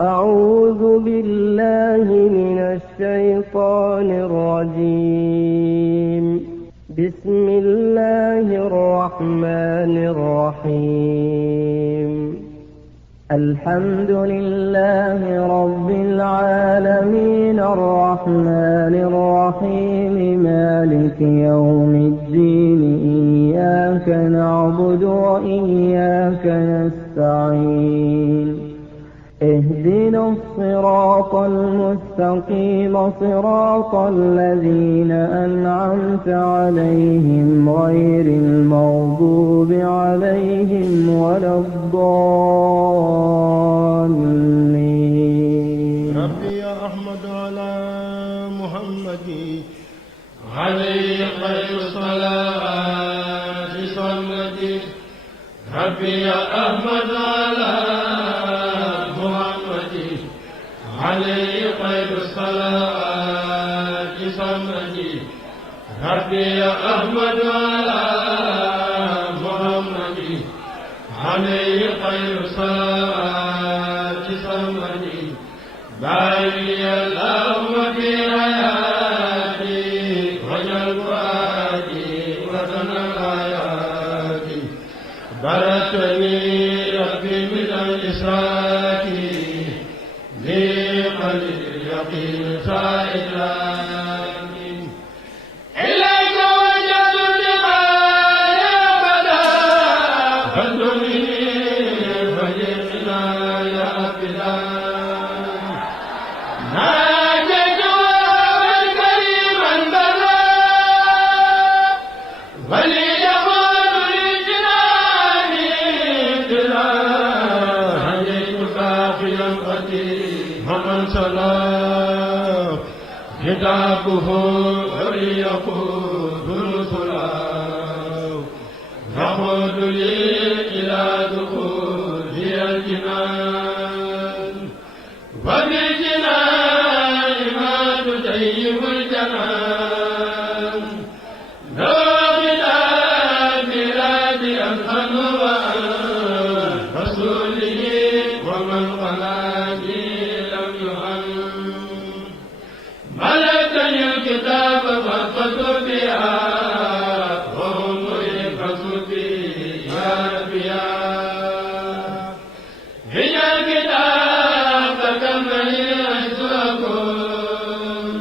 أعوذ بالله من الشيطان الرجيم. بسم الله الرحمن الرحيم. الحمد لله رب العالمين الرحمن الرحيم مالك يوم الدين إياك نعبد وإياك نستعين اهدنا الصراط المستقيم صراط الذين أنعمت عليهم غير المغضوب عليهم ولا الضالين. ربي يا أحمد على محمد عليه خير الصلاة صلتي. ربي يا أحمد على عليه خير الصلاة صمدي. ربي يا أحمد على محمد عليه خير الصلاة صمدي. باري اللهم في حياتي وجل فؤادي وطن الآيات. برتني ربي من الإسراء اليقين سائلا إليك وجدت لقاء أبدا فادعني فجئنا يا أبدا. ناجيت ربا كريما برا ولي يقول لجناني بلا هديت باقيا قدير ومن سلام كتابه وليقود رسلا يقود لي إلى دخول الجنان وبالجنان ما تطيب الجنان. لو بلاد بلاد أمحن وأن رسوله ومن قلاني ملكني الكتاب فقدت بها وهم يبحثوا بي يا ربي. هي الكتاب فكمني حيث أكون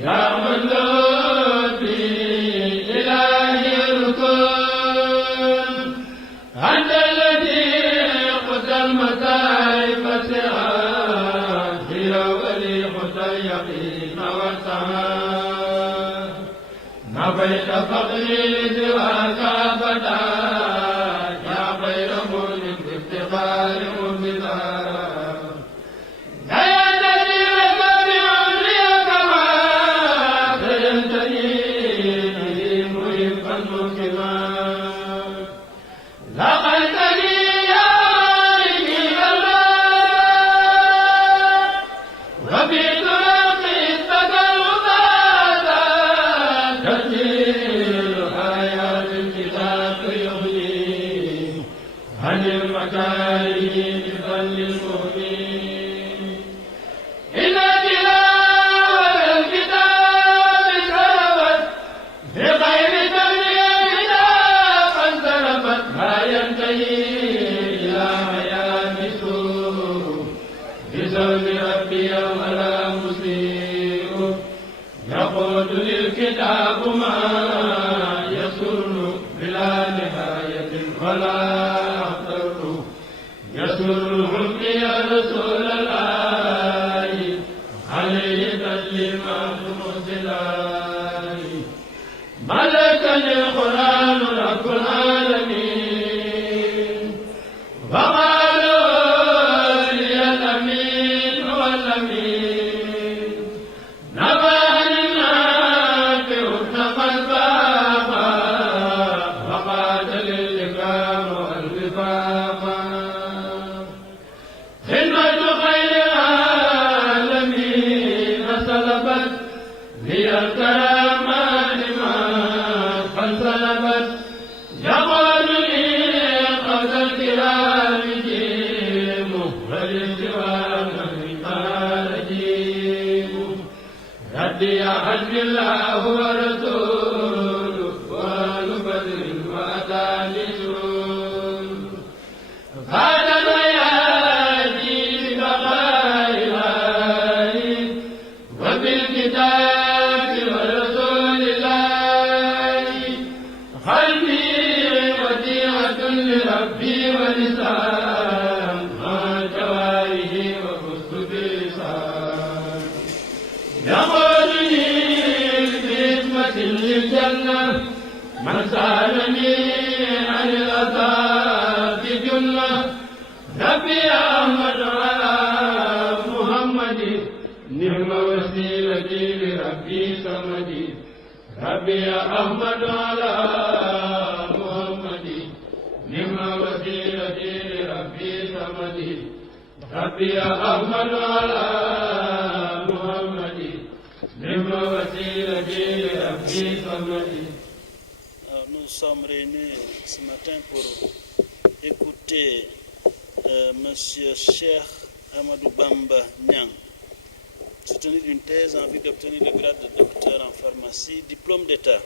يا من لطفي إلهي الكون. أنت الذي قد المتاعب سعاد هي ولي قد اليقين والسماء. نبيت فقري لسواك أبدا يا خير مؤمن بافتقار مبدا. دينتني لك بعمري كما دينتني محبا مكرما. لقيتني يا مالكي الله وبيت عن المكاره بفضل المؤمن. إن تلاوة الكتاب سربت بغير تبرير فانصرفت ما ينتهي إلى حياة سوء بزول ربي ولا مسيء. يقول للكتاب ما يسر بلا نهاية ولا يسرهم يا رسول الله عليه تسليمات مرسلاه. ملكني القرآن رب العالمين وقالوا لي الأمين والأمين. نبأني النافع قلبا ربي حسبي الله ورسوله وآل بدر وأتاني سرور هذا الحياتي ببقاء الله وبالكتاب ورسول الله قلبي وديعة لربي ولسان مع جواره وفزت بلسان يقودني باسمة للجنة من سألني عن العذاب جنة ربي أحمد على محمد نعم وسيلتي لربي صمدي ربي أحمد على محمد نعم وسيلتي لربي صمدي ربي أحمد على محمد نعم وسيلتي لربي صمدي. Nous sommes réunis ce matin pour écouter Monsieur Cheikh Amadou Bamba Niang, soutenir une thèse en vue d'obtenir le grade de docteur en pharmacie, diplôme d'État.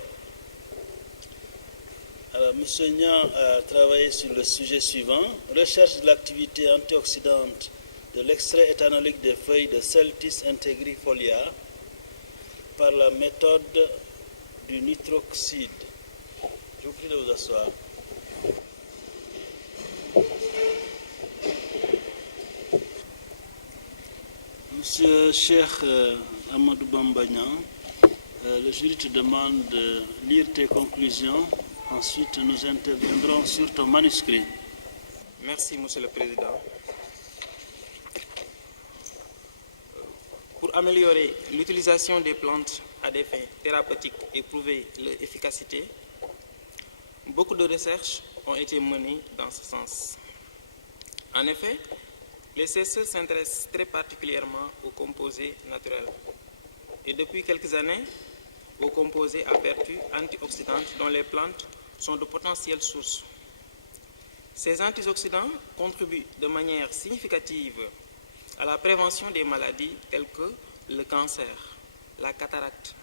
Alors, Monsieur Niang a travaillé sur le sujet suivant: recherche de l'activité antioxydante de l'extrait éthanolique des feuilles de Celtis integrifolia par la méthode du nitroxyde. Je vous prie de vous asseoir. Monsieur Cheikh Amadou Bamba Niang, le jury te demande de lire tes conclusions. Ensuite, nous interviendrons sur ton manuscrit. Merci, Monsieur le Président. Pour améliorer l'utilisation des plantes à des fins thérapeutiques et prouver leur efficacité, beaucoup de recherches ont été menées dans ce sens. En effet, les chercheurs s'intéressent très particulièrement aux composés naturels et depuis quelques années aux composés à vertus antioxydantes dont les plantes sont de potentielles sources. Ces antioxydants contribuent de manière significative à la prévention des maladies telles que le cancer, la cataracte,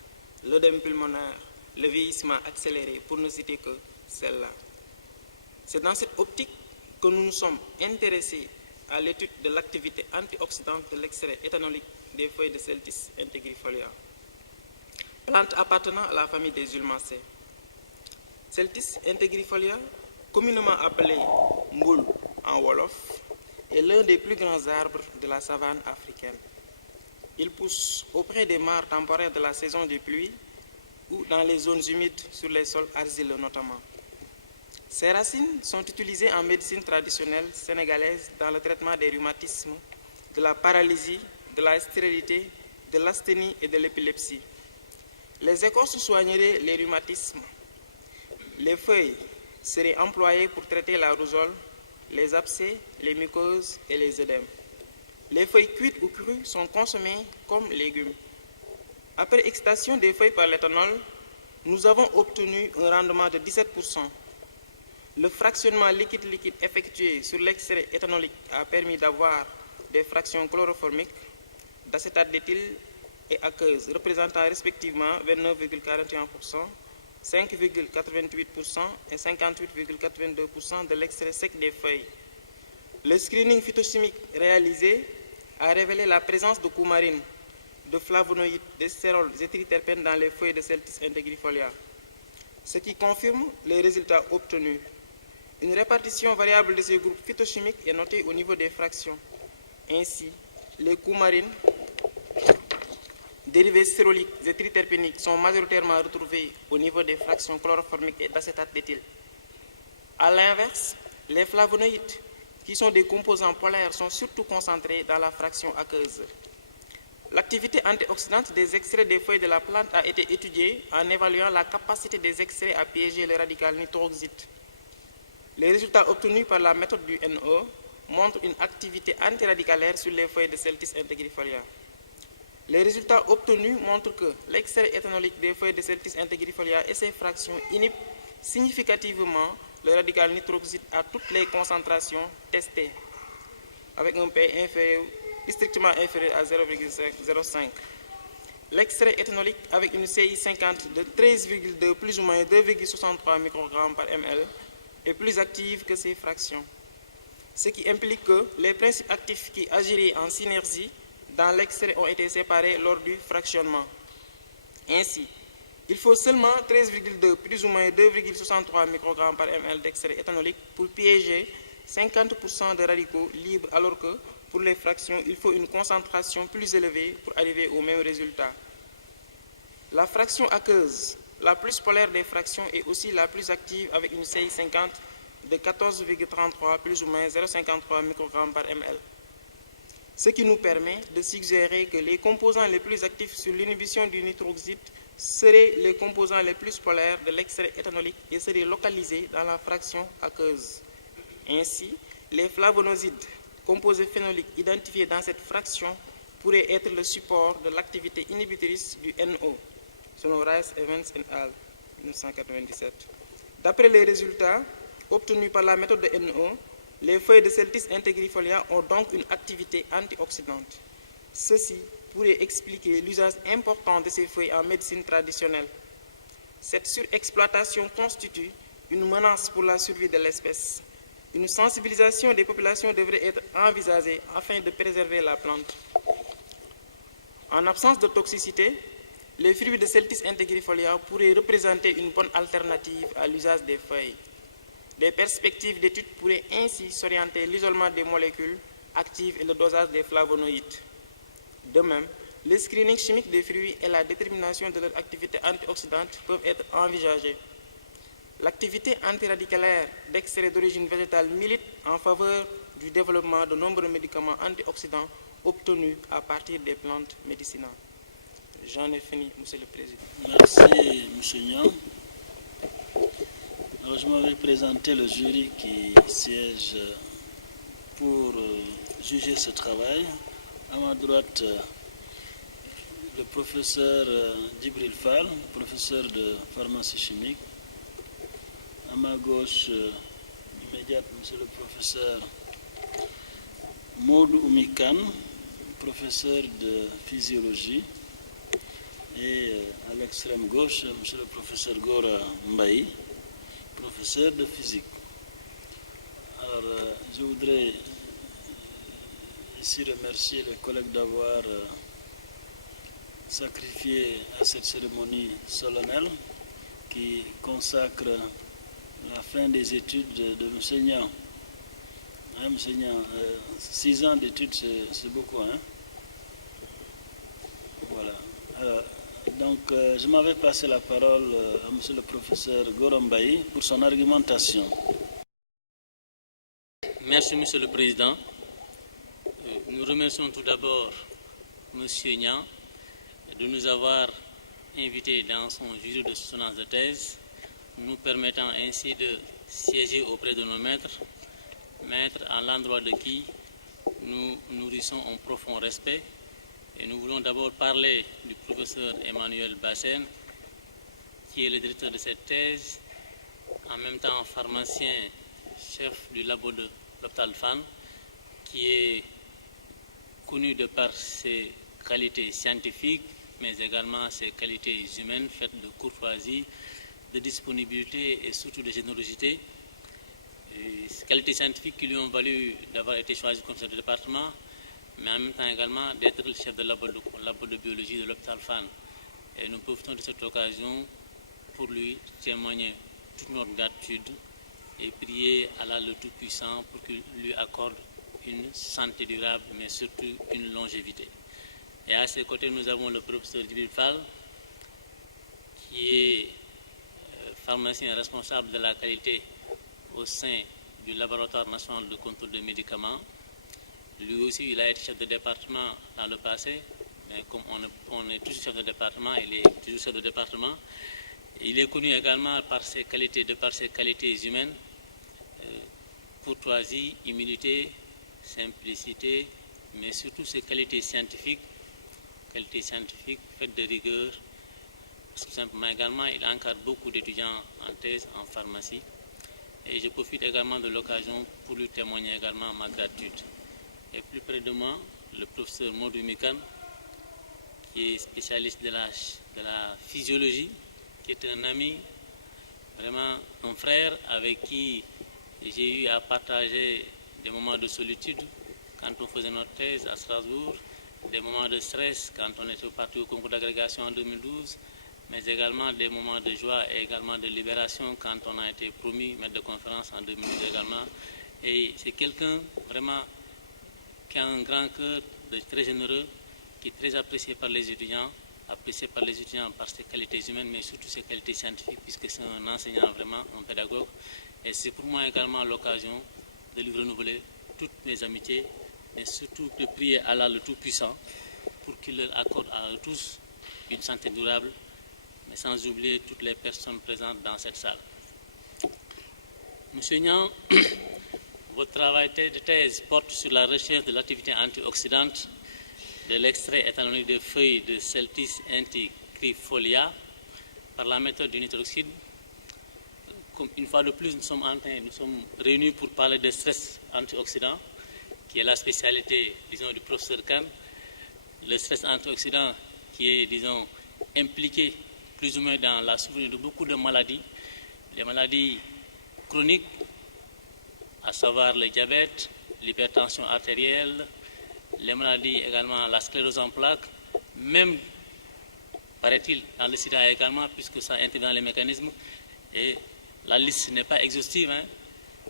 l'œdème pulmonaire, le vieillissement accéléré, pour ne citer que celle-là. C'est dans cette optique que nous nous sommes intéressés à l'étude de l'activité antioxydante de l'extrait éthanolique des feuilles de Celtis integrifolia, plante appartenant à la famille des ulmacées. Celtis integrifolia, communément appelé mboul en wolof, est l'un des plus grands arbres de la savane africaine. Il pousse auprès des mares temporaires de la saison des pluies ou dans les zones humides sur les sols argileux notamment. Ces racines sont utilisées en médecine traditionnelle sénégalaise dans le traitement des rhumatismes, de la paralysie, de la stérilité, de l'asthénie et de l'épilepsie. Les écorces soigneraient les rhumatismes. Les feuilles seraient employées pour traiter la rougeole, les abcès, les mycoses et les œdèmes. Les feuilles cuites ou crues sont consommées comme légumes. Après extraction des feuilles par l'éthanol, nous avons obtenu un rendement de 17%. Le fractionnement liquide-liquide effectué sur l'extrait éthanolique a permis d'avoir des fractions chloroformiques, d'acétate d'éthyle et aqueuse, représentant respectivement 29,41%, 5,88% et 58,82% de l'extrait sec des feuilles. Le screening phytochimique réalisé a révélé la présence de coumarine, de flavonoïdes, d'estérols, d'éthylterpènes dans les feuilles de Celtis integrifolia, ce qui confirme les résultats obtenus. Une répartition variable de ces groupes phytochimiques est notée au niveau des fractions. Ainsi, les coumarines, dérivés stéroliques et triterpéniques sont majoritairement retrouvés au niveau des fractions chloroformiques et d'acétate d'éthyle. A l'inverse, les flavonoïdes, qui sont des composants polaires, sont surtout concentrés dans la fraction aqueuse. L'activité antioxydante des extraits des feuilles de la plante a été étudiée en évaluant la capacité des extraits à piéger le radical nitroxyde. Les résultats obtenus par la méthode du NO montrent une activité antiradicalaire sur les feuilles de Celtis integrifolia. Les résultats obtenus montrent que l'extrait éthanolique des feuilles de Celtis integrifolia et ses fractions inhibent significativement le radical nitroxyde à toutes les concentrations testées, avec un pH strictement inférieur à 0,05. l'extrait éthanolique avec une CI 50 de 13,2 plus ou moins 2,63 microgrammes par ml est plus active que ces fractions, ce qui implique que les principes actifs qui agiraient en synergie dans l'extrait ont été séparés lors du fractionnement. Ainsi, il faut seulement 13,2 plus ou moins 2,63 microgrammes par ml d'extrait éthanolique pour piéger 50% de radicaux libres, alors que pour les fractions, il faut une concentration plus élevée pour arriver au même résultat. La fraction aqueuse, la plus polaire des fractions, est aussi la plus active avec une CI 50 de 14,33 plus ou moins 0,53 microgrammes par ml. Ce qui nous permet de suggérer que les composants les plus actifs sur l'inhibition du nitroxyde seraient les composants les plus polaires de l'extrait éthanolique et seraient localisés dans la fraction aqueuse. Ainsi, les flavonosides, composés phénoliques identifiés dans cette fraction, pourraient être le support de l'activité inhibitrice du NO, selon Rice, Evans et al. 1997. D'après les résultats obtenus par la méthode de NO, les feuilles de Celtis integrifolia ont donc une activité antioxydante. Ceci pourrait expliquer l'usage important de ces feuilles en médecine traditionnelle. Cette surexploitation constitue une menace pour la survie de l'espèce. Une sensibilisation des populations devrait être envisagée afin de préserver la plante. En absence de toxicité, les fruits de Celtis integrifolia pourraient représenter une bonne alternative à l'usage des feuilles. Des perspectives d'études pourraient ainsi s'orienter l'isolement des molécules actives et le dosage des flavonoïdes. De même, le screening chimique des fruits et la détermination de leur activité antioxydante peuvent être envisagés. L'activité antiradicalaire d'extraits d'origine végétale milite en faveur du développement de nombreux médicaments antioxydants obtenus à partir des plantes médicinales. J'en ai fini, Monsieur le Président. Merci, M. Niang. Alors, je m'avais présenté le jury qui siège pour juger ce travail. À ma droite, le professeur Djibril Fall, professeur de pharmacie chimique. À ma gauche, immédiate, monsieur le professeur Maudou Oumikan, professeur de physiologie. Et à l'extrême gauche, monsieur le professeur Gora Mbaye, professeur de physique. Alors, je voudrais ici remercier les collègues d'avoir sacrifié à cette cérémonie solennelle qui consacre la fin des études de M. Niang. Hein, M. Niang, 6 ans d'études, c'est beaucoup, hein? Voilà. Alors, donc, je m'avais passé la parole à M. le professeur Gorambaï pour son argumentation. Merci, Monsieur le Président. Nous remercions tout d'abord M. Niang de nous avoir invités dans son jury de soutenance de thèse, nous permettant ainsi de siéger auprès de nos maîtres à l'endroit de qui nous nourrissons un profond respect. Et nous voulons d'abord parler du professeur Emmanuel Bassène, qui est le directeur de cette thèse, en même temps pharmacien, chef du labo de l'hôpital Fann, qui est connu de par ses qualités scientifiques, mais également ses qualités humaines faites de courtoisie, de disponibilité et surtout de générosité. Et ces qualités scientifiques qui lui ont valu d'avoir été choisi comme chef de département, mais en même temps également d'être le chef de labo de biologie de l'hôpital Fann. Et nous profitons de cette occasion pour lui témoigner toute notre gratitude et prier Allah le Tout-Puissant pour qu'il lui accorde une santé durable, mais surtout une longévité. Et à ses côtés, nous avons le professeur Djibril Fall, qui est pharmacien responsable de la qualité au sein du laboratoire national de contrôle des médicaments. Lui aussi, il a été chef de département dans le passé, mais comme on est toujours chef de département, il est toujours chef de département. Il est connu également par ses qualités humaines, courtoisie, humilité, simplicité, mais surtout ses qualités scientifiques faites de rigueur. Tout simplement également, il encadre beaucoup d'étudiants en thèse en pharmacie. Et je profite également de l'occasion pour lui témoigner également ma gratitude. Et plus près de moi, le professeur Maudou Oumikan, qui est spécialiste de la physiologie, qui est un ami, vraiment un frère avec qui j'ai eu à partager des moments de solitude quand on faisait notre thèse à Strasbourg, des moments de stress quand on était parti au concours d'agrégation en 2012, mais également des moments de joie et également de libération quand on a été promu maître de conférence en 2012 également. Et c'est quelqu'un vraiment qui a un grand cœur, très généreux, qui est très apprécié par les étudiants par ses qualités humaines, mais surtout ses qualités scientifiques, puisque c'est un enseignant vraiment, un pédagogue. Et c'est pour moi également l'occasion de lui renouveler toutes mes amitiés, mais surtout de prier Allah le Tout-Puissant pour qu'il leur accorde à eux tous une santé durable, mais sans oublier toutes les personnes présentes dans cette salle. Monsieur Niang, votre travail de thèse porte sur la recherche de l'activité antioxydante de l'extrait éthanolique de feuilles de Celtis anticrifolia par la méthode du nitroxyde. Comme une fois de plus, nous sommes réunis pour parler de stress antioxydant, qui est la spécialité, disons, du professeur Kahn. Le stress antioxydant qui est, disons, impliqué plus ou moins dans la survenue de beaucoup de maladies, les maladies chroniques, à savoir le diabète, l'hypertension artérielle, les maladies également, la sclérose en plaques, même, paraît-il, dans le sida également, puisque ça intervient dans les mécanismes, et la liste n'est pas exhaustive.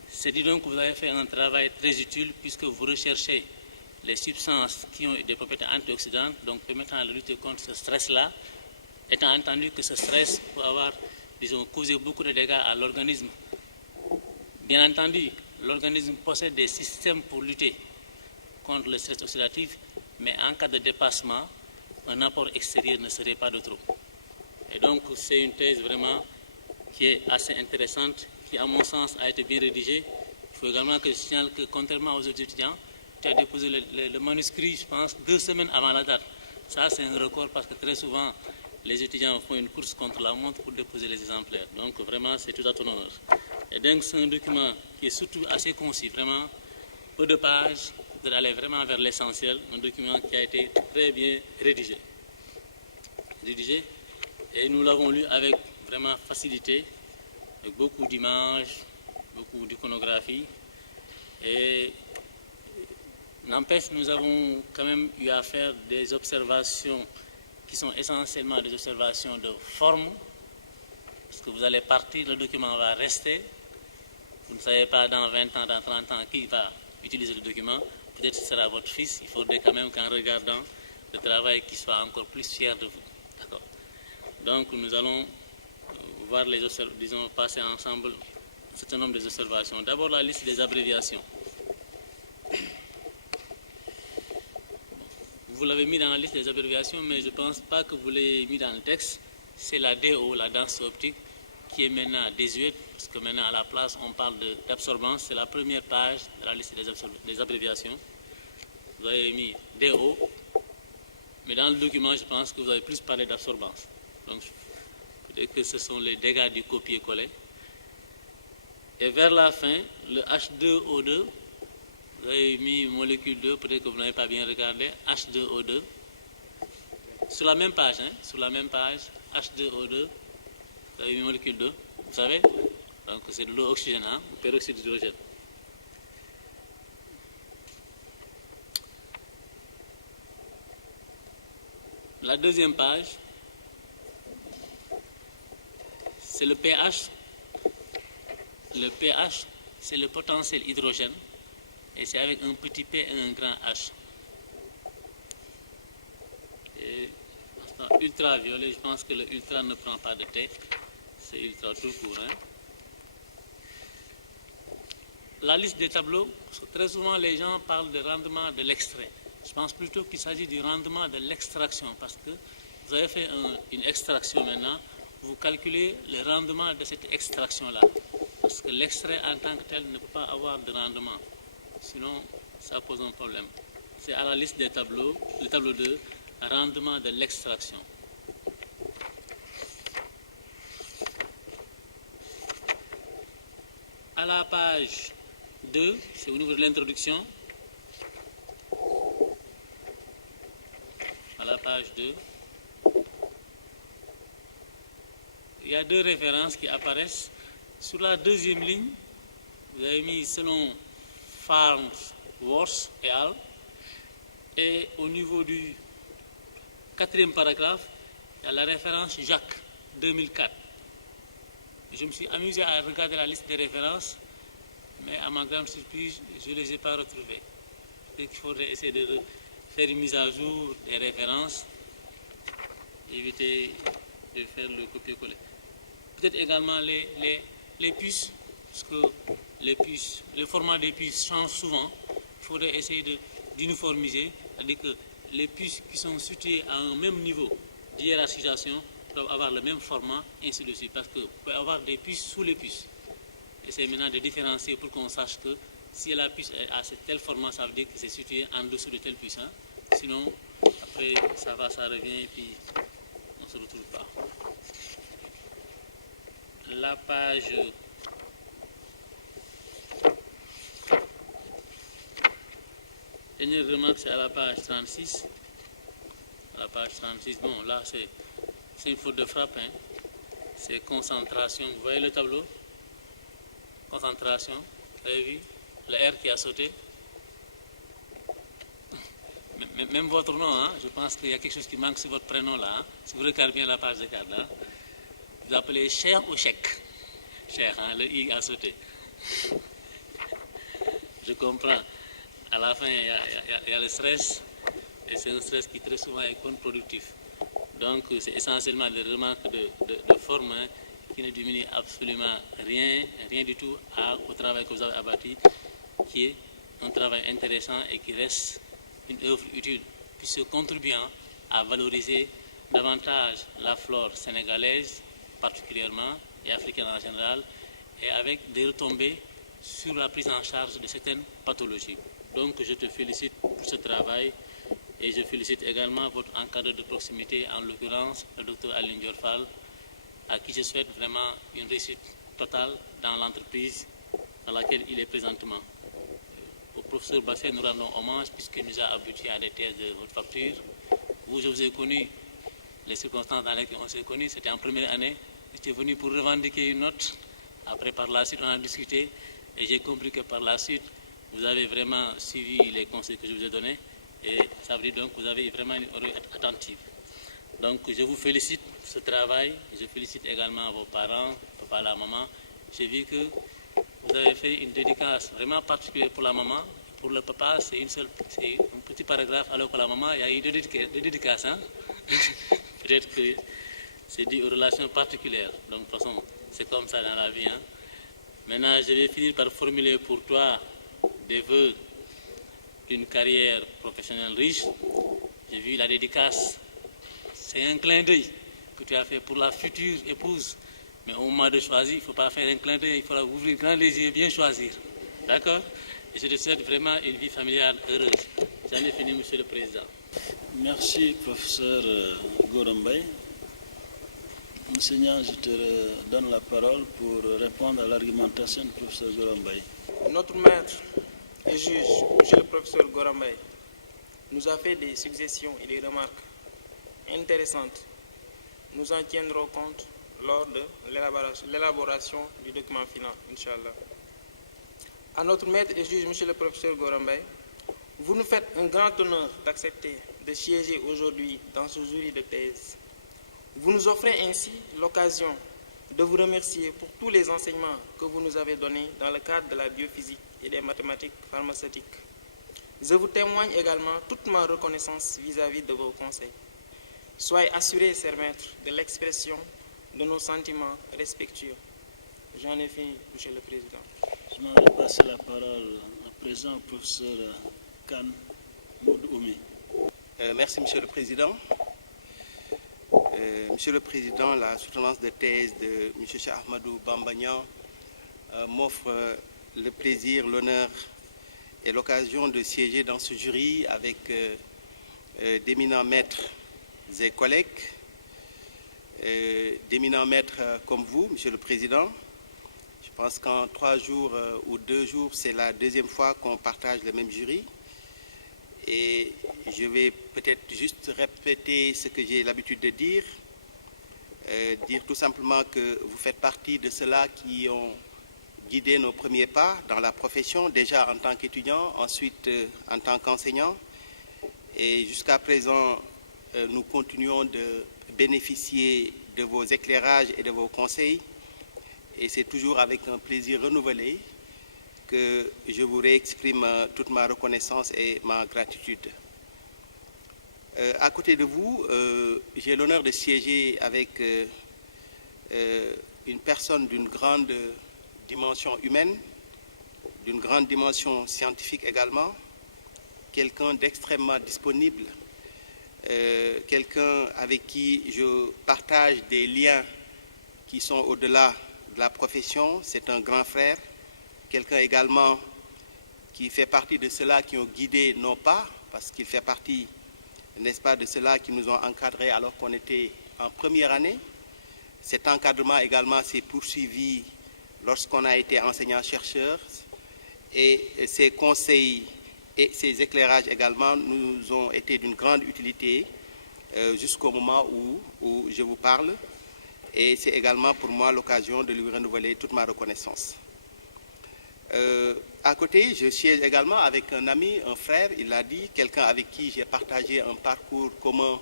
C'est dit donc que vous avez fait un travail très utile, puisque vous recherchez les substances qui ont des propriétés antioxydantes, donc permettant de lutter contre ce stress-là, étant entendu que ce stress peut avoir, disons, causé beaucoup de dégâts à l'organisme. Bien entendu, l'organisme possède des systèmes pour lutter contre le stress oxydatif, mais en cas de dépassement, un apport extérieur ne serait pas de trop. Et donc, c'est une thèse vraiment qui est assez intéressante, qui, à mon sens, a été bien rédigée. Il faut également que je signale que, contrairement aux autres étudiants, tu as déposé le manuscrit, je pense, 2 semaines avant la date. Ça, c'est un record parce que très souvent, les étudiants font une course contre la montre pour déposer les exemplaires. Donc, vraiment, c'est tout à ton honneur. Et donc, c'est un document qui est surtout assez concis, vraiment, peu de pages, d'aller vraiment vers l'essentiel, un document qui a été très bien rédigé. Et nous l'avons lu avec vraiment facilité, avec beaucoup d'images, beaucoup d'iconographie. Et n'empêche, nous avons quand même eu à faire des observations qui sont essentiellement des observations de forme, parce que vous allez partir, le document va rester. Vous ne savez pas dans 20 ans, dans 30 ans, qui va utiliser le document. Peut-être que ce sera votre fils. Il faudrait quand même qu'en regardant le travail, qu'il soit encore plus fier de vous. D'accord. Donc, nous allons voir passer ensemble un certain nombre d'observations. D'abord, la liste des abréviations. Vous l'avez mis dans la liste des abréviations, mais je ne pense pas que vous l'ayez mis dans le texte. C'est la DO, la densité optique, qui est maintenant désuète, parce que maintenant à la place on parle d'absorbance. C'est la première page de la liste des abréviations. Vous avez mis DO, mais dans le document je pense que vous avez plus parlé d'absorbance. Donc peut-être que ce sont les dégâts du copier-coller. Et vers la fin, le H2O2, vous avez mis molécule 2, peut-être que vous n'avez pas bien regardé, H2O2. Sur la même page, H2O2, vous avez mis molécule 2, vous savez, donc c'est de l'eau oxygène, peroxyde d'hydrogène. La deuxième page, c'est le pH. Le pH, c'est le potentiel hydrogène, et c'est avec un petit p et un grand H. Et ultraviolet, je pense que le ultra ne prend pas de T, c'est ultra tout court. La liste des tableaux, parce que très souvent les gens parlent de rendement de l'extrait. Je pense plutôt qu'il s'agit du rendement de l'extraction, parce que vous avez fait une extraction maintenant, vous calculez le rendement de cette extraction-là. Parce que l'extrait en tant que tel ne peut pas avoir de rendement, sinon ça pose un problème. C'est à la liste des tableaux, le tableau 2, rendement de l'extraction. À la page 2, c'est au niveau de l'introduction. À la page 2. Il y a deux références qui apparaissent. Sur la deuxième ligne, vous avez mis selon Farnsworth et al. Et au niveau du quatrième paragraphe, il y a la référence Jacques 2004. Je me suis amusé à regarder la liste des références, mais à ma grande surprise, je ne les ai pas retrouvées. Donc il faudrait essayer de faire une mise à jour des références, éviter de faire le copier-coller. Peut-être également les puces, parce que le format des puces change souvent. Il faudrait essayer d'uniformiser, c'est-à-dire que les puces qui sont situées à un même niveau de hiérarchisation doivent avoir le même format, ainsi de suite, parce que vous pouvez avoir des puces sous les puces. Essayez maintenant de différencier pour qu'on sache que si la puce est à tel format, ça veut dire que c'est situé en dessous de telle puce. Hein. Sinon, après, ça revient et puis on ne se retrouve pas. La page... Dernière remarque, c'est à la page 36. À la page 36, bon, là, c'est une faute de frappe. Hein. C'est concentration. Vous voyez le tableau? Concentration. Vous avez vu? Le R qui a sauté. Même votre nom, hein, je pense qu'il y a quelque chose qui manque sur votre prénom là. Hein. Si vous regardez bien la page de cadre, là, vous appelez Cher ou Chèque? Cher, hein, le I a sauté. Je comprends. À la fin, il y a le stress, et c'est un stress qui très souvent est contre-productif. Donc, c'est essentiellement des remarques de forme hein, qui ne diminuent absolument rien du tout au travail que vous avez abattu, qui est un travail intéressant et qui reste une œuvre utile, puisque contribuant à valoriser davantage la flore sénégalaise, particulièrement, et africaine en général, et avec des retombées sur la prise en charge de certaines pathologies. Donc, je te félicite pour ce travail et je félicite également votre encadreur de proximité, en l'occurrence le Dr Aline Dior Fall, à qui je souhaite vraiment une réussite totale dans l'entreprise dans laquelle il est présentement. Au professeur Basset, nous rendons hommage puisqu'il nous a abouti à des thèses de haute facture. Vous, je vous ai connu, les circonstances dans lesquelles on s'est connu, c'était en première année. J'étais venu pour revendiquer une note. Après, par la suite, on a discuté et j'ai compris que par la suite, vous avez vraiment suivi les conseils que je vous ai donnés et ça veut dire donc que vous avez vraiment une oreille attentive. Donc je vous félicite pour ce travail, je félicite également vos parents, papa et la maman. J'ai vu que vous avez fait une dédicace vraiment particulière pour la maman. Pour le papa, c'est un petit paragraphe, alors que la maman, il y a eu deux dédicaces. Hein? Peut-être que c'est dû aux relations particulières. Donc de toute façon, c'est comme ça dans la vie. Hein? Maintenant, je vais finir par formuler pour toi des vœux d'une carrière professionnelle riche. J'ai vu la dédicace. C'est un clin d'œil que tu as fait pour la future épouse. Mais au moment de choisir, il ne faut pas faire un clin d'œil, il faudra ouvrir grand les yeux et bien choisir. D'accord? Et je te souhaite vraiment une vie familiale heureuse. J'en ai fini, Monsieur le Président. Merci, professeur Gorambay. Enseignant, je te donne la parole pour répondre à l'argumentation du professeur Gorambay. Notre maître et juge, monsieur le professeur Gorambay, nous a fait des suggestions et des remarques intéressantes. Nous en tiendrons compte lors de l'élaboration du document final, Inch'Allah. À notre maître et juge, monsieur le professeur Gorambay, vous nous faites un grand honneur d'accepter de siéger aujourd'hui dans ce jury de thèse. Vous nous offrez ainsi l'occasion de vous remercier pour tous les enseignements que vous nous avez donnés dans le cadre de la biophysique et des mathématiques pharmaceutiques. Je vous témoigne également toute ma reconnaissance vis-à-vis de vos conseils. Soyez assurés, chers maîtres, de l'expression de nos sentiments respectueux. J'en ai fini, Monsieur le Président. Je m'en vais passer la parole à présent au professeur Khan Moudououmi. Merci, Monsieur le Président. Monsieur le Président, la soutenance de thèse de M. Cheikh Ahmadou Bambagnan m'offre le plaisir, l'honneur et l'occasion de siéger dans ce jury avec d'éminents maîtres et collègues, d'éminents maîtres comme vous, Monsieur le Président. Je pense qu'en 3 jours ou 2 jours, c'est la deuxième fois qu'on partage le même jury. Et je vais peut-être juste répéter ce que j'ai l'habitude de dire. Dire tout simplement que vous faites partie de ceux-là qui ont guidé nos premiers pas dans la profession, déjà en tant qu'étudiant, ensuite en tant qu'enseignant. Et jusqu'à présent, nous continuons de bénéficier de vos éclairages et de vos conseils. Et c'est toujours avec un plaisir renouvelé que je vous réexprime toute ma reconnaissance et ma gratitude. À côté de vous, j'ai l'honneur de siéger avec une personne d'une grande dimension humaine, d'une grande dimension scientifique également, quelqu'un d'extrêmement disponible, quelqu'un avec qui je partage des liens qui sont au-delà de la profession. C'est un grand frère, quelqu'un également qui fait partie de ceux-là qui ont guidé nos pas, parce qu'il fait partie, n'est-ce pas, de ceux-là qui nous ont encadrés alors qu'on était en première année. Cet encadrement également s'est poursuivi lorsqu'on a été enseignant-chercheur, et ses conseils et ses éclairages également nous ont été d'une grande utilité jusqu'au moment où je vous parle. Et c'est également pour moi l'occasion de lui renouveler toute ma reconnaissance. À côté, je siège également avec un ami, un frère, il l'a dit, quelqu'un avec qui j'ai partagé un parcours commun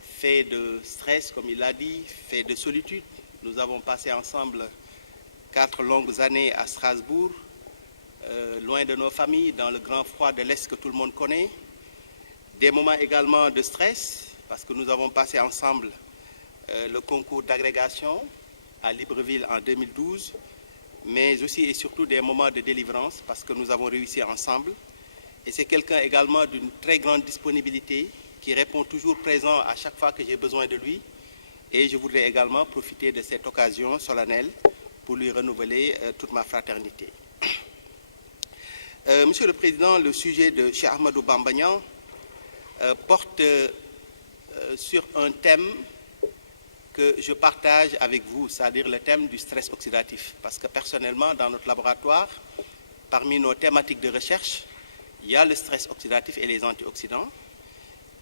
fait de stress, comme il l'a dit, fait de solitude. Nous avons passé ensemble 4 longues années à Strasbourg, loin de nos familles, dans le grand froid de l'Est que tout le monde connaît. Des moments également de stress, parce que nous avons passé ensemble le concours d'agrégation à Libreville en 2012, mais aussi et surtout des moments de délivrance, parce que nous avons réussi ensemble. Et c'est quelqu'un également d'une très grande disponibilité, qui répond toujours présent à chaque fois que j'ai besoin de lui. Et je voudrais également profiter de cette occasion solennelle pour lui renouveler toute ma fraternité. Monsieur le Président, le sujet de Cheikh Ahmadou Bamba Niang porte sur un thème que je partage avec vous, c'est-à-dire le thème du stress oxydatif. Parce que personnellement, dans notre laboratoire, parmi nos thématiques de recherche, il y a le stress oxydatif et les antioxydants.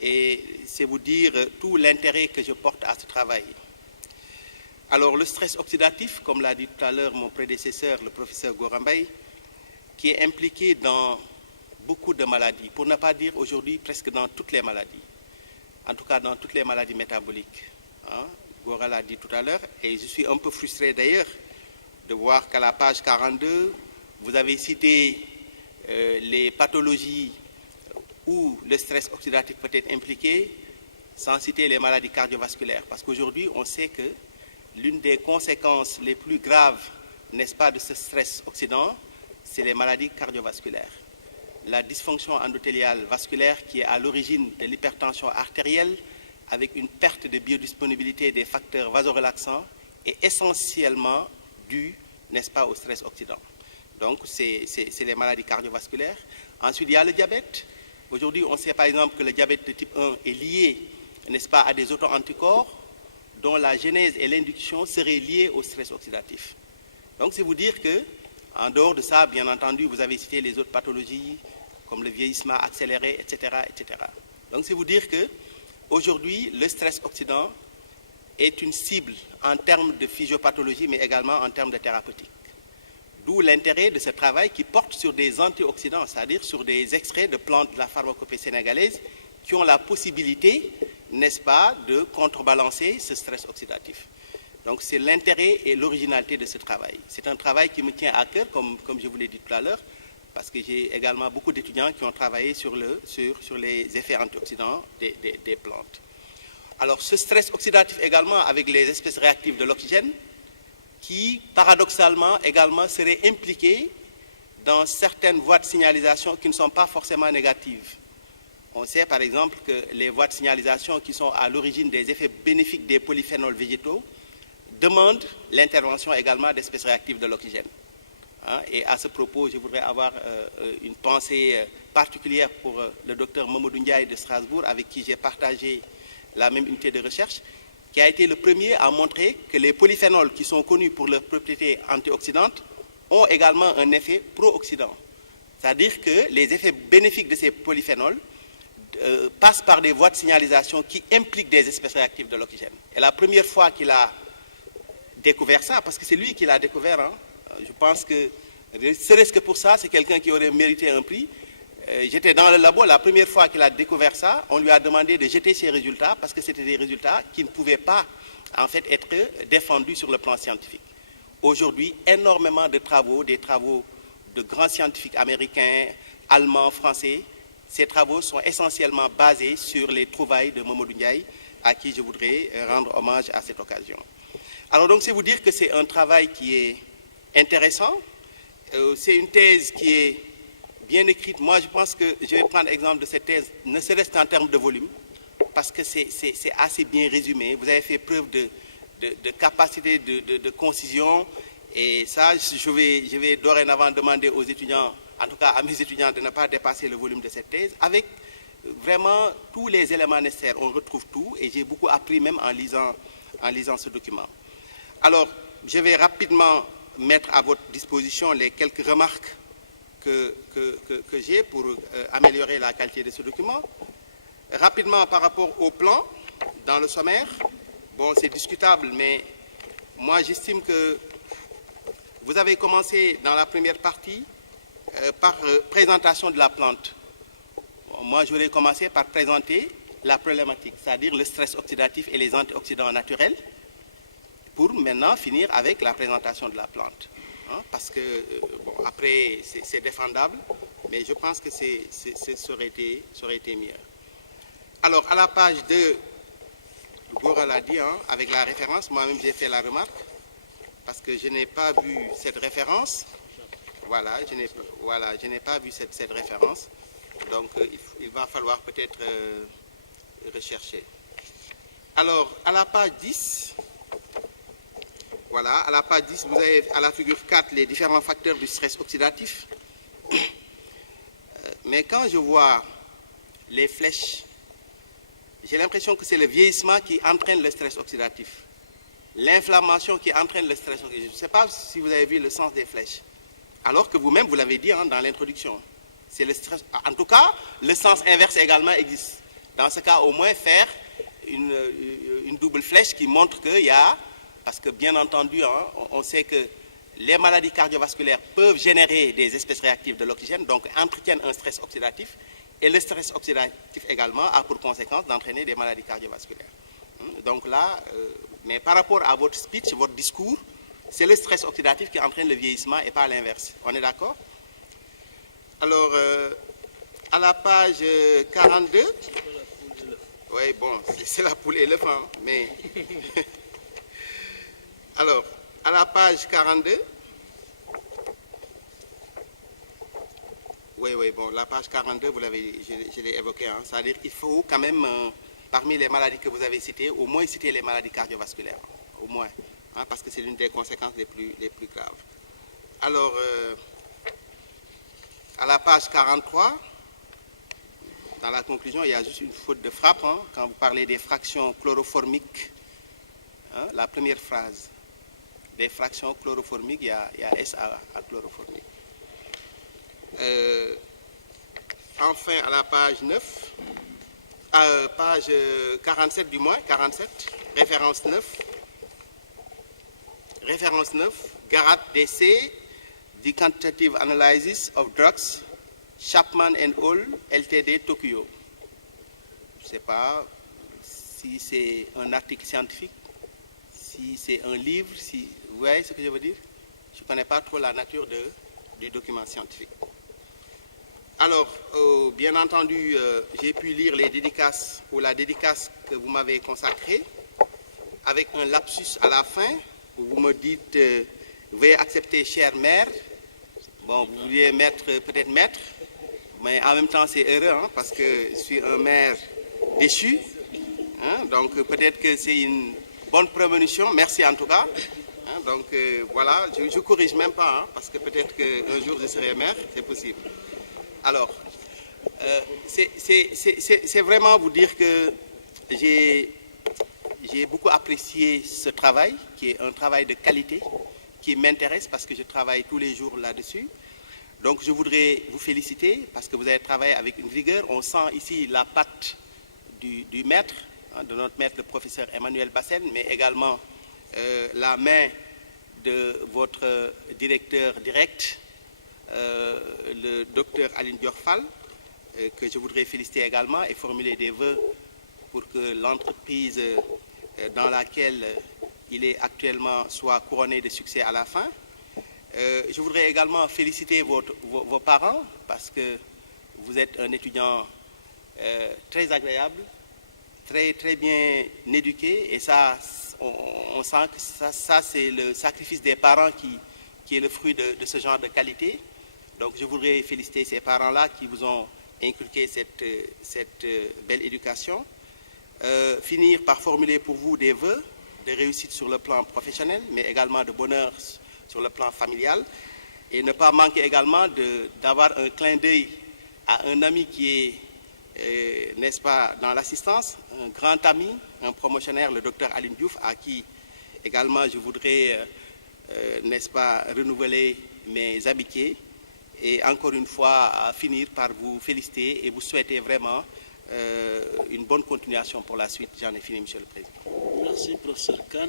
Et c'est vous dire tout l'intérêt que je porte à ce travail. Alors, le stress oxydatif, comme l'a dit tout à l'heure mon prédécesseur, le professeur Gora Mbaye, qui est impliqué dans beaucoup de maladies, pour ne pas dire aujourd'hui presque dans toutes les maladies, en tout cas dans toutes les maladies métaboliques. Gora l'a dit tout à l'heure, et je suis un peu frustré d'ailleurs de voir qu'à la page 42, vous avez cité les pathologies où le stress oxydatif peut être impliqué, sans citer les maladies cardiovasculaires. Parce qu'aujourd'hui, on sait que l'une des conséquences les plus graves, n'est-ce pas, de ce stress oxydant, c'est les maladies cardiovasculaires. La dysfonction endothéliale vasculaire qui est à l'origine de l'hypertension artérielle, avec une perte de biodisponibilité des facteurs vasorelaxants, est essentiellement due, n'est-ce pas, au stress oxydant. Donc, c'est les maladies cardiovasculaires. Ensuite, il y a le diabète. Aujourd'hui, on sait par exemple que le diabète de type 1 est lié, n'est-ce pas, à des auto-anticorps dont la genèse et l'induction seraient liées au stress oxydatif. Donc, c'est vous dire que, en dehors de ça, bien entendu, vous avez cité les autres pathologies, comme le vieillissement accéléré, etc., etc. Donc, c'est vous dire que, aujourd'hui, le stress oxydant est une cible en termes de physiopathologie, mais également en termes de thérapeutique. D'où l'intérêt de ce travail qui porte sur des antioxydants, c'est-à-dire sur des extraits de plantes de la pharmacopée sénégalaise qui ont la possibilité, n'est-ce pas, de contrebalancer ce stress oxydatif. Donc c'est l'intérêt et l'originalité de ce travail. C'est un travail qui me tient à cœur, comme je vous l'ai dit tout à l'heure, parce que j'ai également beaucoup d'étudiants qui ont travaillé sur les effets antioxydants des plantes. Alors ce stress oxydatif également avec les espèces réactives de l'oxygène, qui, paradoxalement, également seraient impliqués dans certaines voies de signalisation qui ne sont pas forcément négatives. On sait, par exemple, que les voies de signalisation qui sont à l'origine des effets bénéfiques des polyphénols végétaux demandent l'intervention également d'espèces réactives de l'oxygène. Et à ce propos, je voudrais avoir une pensée particulière pour le docteur Mamadou Ndiaye de Strasbourg, avec qui j'ai partagé la même unité de recherche, qui a été le premier à montrer que les polyphénols qui sont connus pour leurs propriétés antioxydantes ont également un effet pro-oxydant. C'est-à-dire que les effets bénéfiques de ces polyphénols passent par des voies de signalisation qui impliquent des espèces réactives de l'oxygène. Et la première fois qu'il a découvert ça, parce que c'est lui qui l'a découvert, hein, je pense que, serait-ce que pour ça, c'est quelqu'un qui aurait mérité un prix. J'étais dans le labo, la première fois qu'il a découvert ça, on lui a demandé de jeter ses résultats parce que c'était des résultats qui ne pouvaient pas en fait être défendus sur le plan scientifique. Aujourd'hui, énormément de travaux, des travaux de grands scientifiques américains, allemands, français, ces travaux sont essentiellement basés sur les trouvailles de Mamadou Ndiaye, à qui je voudrais rendre hommage à cette occasion. Alors donc, c'est vous dire que c'est un travail qui est intéressant, c'est une thèse qui est bien écrite. Moi, je pense que je vais prendre l'exemple de cette thèse, ne serait-ce qu'en termes de volume, parce que c'est assez bien résumé. Vous avez fait preuve de capacité de concision, et ça, je vais dorénavant demander aux étudiants, en tout cas à mes étudiants, de ne pas dépasser le volume de cette thèse, avec vraiment tous les éléments nécessaires. On retrouve tout, et j'ai beaucoup appris même en lisant ce document. Alors, je vais rapidement mettre à votre disposition les quelques remarques que j'ai pour améliorer la qualité de ce document. Rapidement, par rapport au plan, dans le sommaire, bon, c'est discutable, mais moi, j'estime que vous avez commencé dans la première partie par présentation de la plante. Bon, moi, je voudrais commencer par présenter la problématique, c'est-à-dire le stress oxydatif et les antioxydants naturels, pour maintenant finir avec la présentation de la plante. Hein, parce que, bon, après, c'est défendable, mais je pense que ça aurait été mieux. Alors, à la page 2, Gora l'a dit, hein, avec la référence, moi-même j'ai fait la remarque, parce que je n'ai pas vu cette référence. Voilà, je n'ai pas vu cette référence. Donc, il va falloir peut-être rechercher. Alors, à la page 10, voilà, à la page 10, vous avez à la figure 4 les différents facteurs du stress oxydatif. Mais quand je vois les flèches, j'ai l'impression que c'est le vieillissement qui entraîne le stress oxydatif. L'inflammation qui entraîne le stress oxydatif. Je ne sais pas si vous avez vu le sens des flèches. Alors que vous-même, vous l'avez dit, hein, dans l'introduction. C'est le stress. En tout cas, le sens inverse également existe. Dans ce cas, au moins faire une double flèche qui montre qu'il y a... Parce que bien entendu, hein, on sait que les maladies cardiovasculaires peuvent générer des espèces réactives de l'oxygène, donc entretiennent un stress oxydatif. Et le stress oxydatif également a pour conséquence d'entraîner des maladies cardiovasculaires. Donc là, mais par rapport à votre speech, votre discours, c'est le stress oxydatif qui entraîne le vieillissement et pas l'inverse. On est d'accord? Alors, à la page 42, oui, bon, c'est la poule et l'éléphant, mais... Alors, à la page 42, oui, bon, la page 42, vous l'avez, je l'ai évoqué, hein, c'est-à-dire qu'il faut quand même, parmi les maladies que vous avez citées, au moins citer les maladies cardiovasculaires, au moins, hein, parce que c'est l'une des conséquences les plus graves. Alors, à la page 43, dans la conclusion, il y a juste une faute de frappe, hein, quand vous parlez des fractions chloroformiques, hein, la première phrase. Des fractions chloroformiques, il y a S à chloroformique. Enfin, à la page 9, page 47 du moins, 47, référence 9. Référence 9, Garat DC, The Quantitative Analysis of Drugs, Chapman and Hall, LTD, Tokyo. Je ne sais pas si c'est un article scientifique, si c'est un livre, si vous voyez ce que je veux dire? Je ne connais pas trop la nature du document scientifique. Alors, bien entendu, j'ai pu lire les dédicaces ou la dédicace que vous m'avez consacrée, avec un lapsus à la fin, où vous me dites, veuillez accepter, chère mère. Bon, vous vouliez mettre, peut-être maître, mais en même temps c'est heureux, hein, parce que je suis un maire déchu. Hein, donc peut-être que c'est une bonne prémonition, merci en tout cas. Hein, donc voilà, je ne corrige même pas, hein, parce que peut-être qu'un jour je serai maire, c'est possible. Alors, c'est vraiment vous dire que j'ai beaucoup apprécié ce travail, qui est un travail de qualité, qui m'intéresse parce que je travaille tous les jours là-dessus. Donc je voudrais vous féliciter parce que vous avez travaillé avec une rigueur. On sent ici la patte du maître, de notre maître, le professeur Emmanuel Bassène, mais également la main de votre directeur direct, le docteur Aline Diorfal, que je voudrais féliciter également et formuler des vœux pour que l'entreprise dans laquelle il est actuellement soit couronnée de succès à la fin. Je voudrais également féliciter vos parents parce que vous êtes un étudiant très agréable, très bien éduqué, et ça, on sent que ça c'est le sacrifice des parents qui est le fruit de ce genre de qualité. Donc je voudrais féliciter ces parents-là qui vous ont inculqué cette belle éducation. Finir par formuler pour vous des vœux de réussite sur le plan professionnel, mais également de bonheur sur le plan familial, et ne pas manquer également d'avoir un clin d'œil à un ami qui est, n'est-ce pas, dans l'assistance, un grand ami, un promotionnaire, le docteur Alim Diouf, à qui également je voudrais, n'est-ce pas, renouveler mes amitiés, et encore une fois finir par vous féliciter et vous souhaiter vraiment une bonne continuation pour la suite. J'en ai fini, Monsieur le Président. Merci, professeur Khan.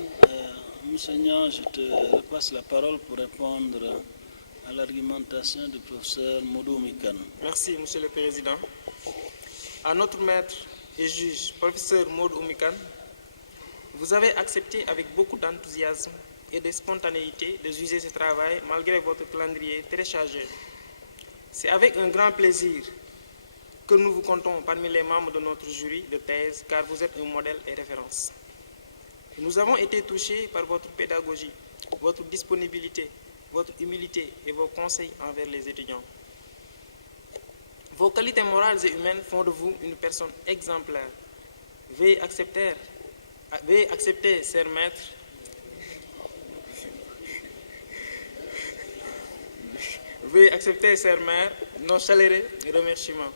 Monseigneur, je te repasse la parole pour répondre à l'argumentation du professeur Modou Mikan. Merci, Monsieur le Président. À notre maître et juge, professeur Modou Mikan, vous avez accepté avec beaucoup d'enthousiasme et de spontanéité de juger ce travail malgré votre calendrier très chargé. C'est avec un grand plaisir que nous vous comptons parmi les membres de notre jury de thèse, car vous êtes un modèle et référence. Nous avons été touchés par votre pédagogie, votre disponibilité, votre humilité et vos conseils envers les étudiants. Vos qualités morales et humaines font de vous une personne exemplaire. Veuillez accepter, chers maîtres, nos chaleureux remerciements.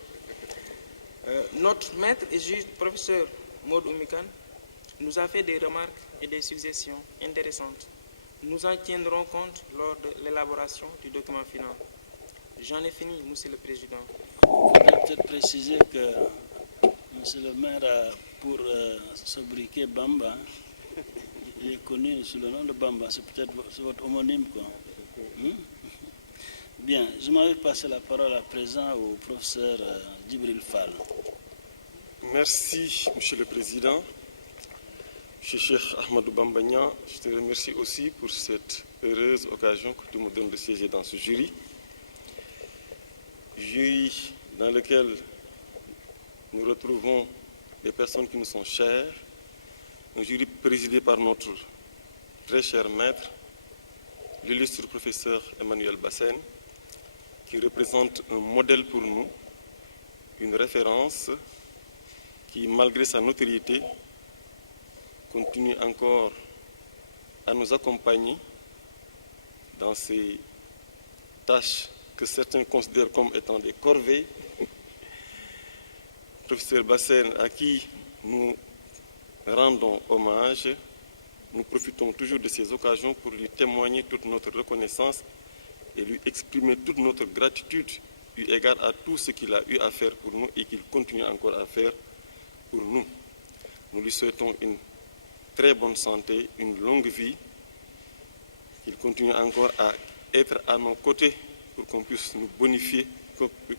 Notre maître et juge, professeur Modou Mikan, nous a fait des remarques et des suggestions intéressantes. Nous en tiendrons compte lors de l'élaboration du document final. J'en ai fini, Monsieur le Président. Je voudrais peut-être préciser que Monsieur le maire a pour sobriquet Bamba. Il est connu sous le nom de Bamba. C'est peut-être votre homonyme, quoi. Bien, je m'avais passé la parole à présent au professeur Djibril Fall. Merci, Monsieur le Président. Cheikh Ahmadou Bambagnan, je te remercie aussi pour cette heureuse occasion que tu me donnes de siéger dans ce jury. Jury dans lequel nous retrouvons des personnes qui nous sont chères, un jury présidé par notre très cher maître, l'illustre professeur Emmanuel Bassène, qui représente un modèle pour nous, une référence qui, malgré sa notoriété, continue encore à nous accompagner dans ces tâches que certains considèrent comme étant des corvées. Professeur Bassène, à qui nous rendons hommage, nous profitons toujours de ces occasions pour lui témoigner toute notre reconnaissance et lui exprimer toute notre gratitude eu égard à tout ce qu'il a eu à faire pour nous et qu'il continue encore à faire pour nous. Nous lui souhaitons une très bonne santé, une longue vie, qu'il continue encore à être à nos côtés pour qu'on puisse nous bonifier,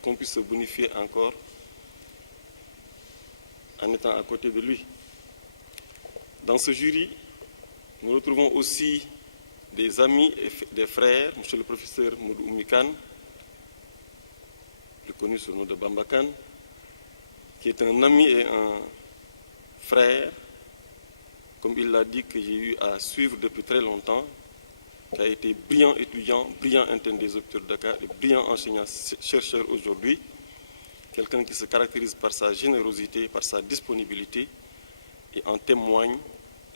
qu'on puisse se bonifier encore en étant à côté de lui. Dans ce jury, nous retrouvons aussi des amis et des frères, monsieur le professeur Modou Mikan, plus connu sous le nom de Bambakan, qui est un ami et un frère, comme il l'a dit, que j'ai eu à suivre depuis très longtemps, qui a été brillant étudiant, brillant interne des hôpitaux de Dakar et brillant enseignant-chercheur aujourd'hui, quelqu'un qui se caractérise par sa générosité, par sa disponibilité, et en témoigne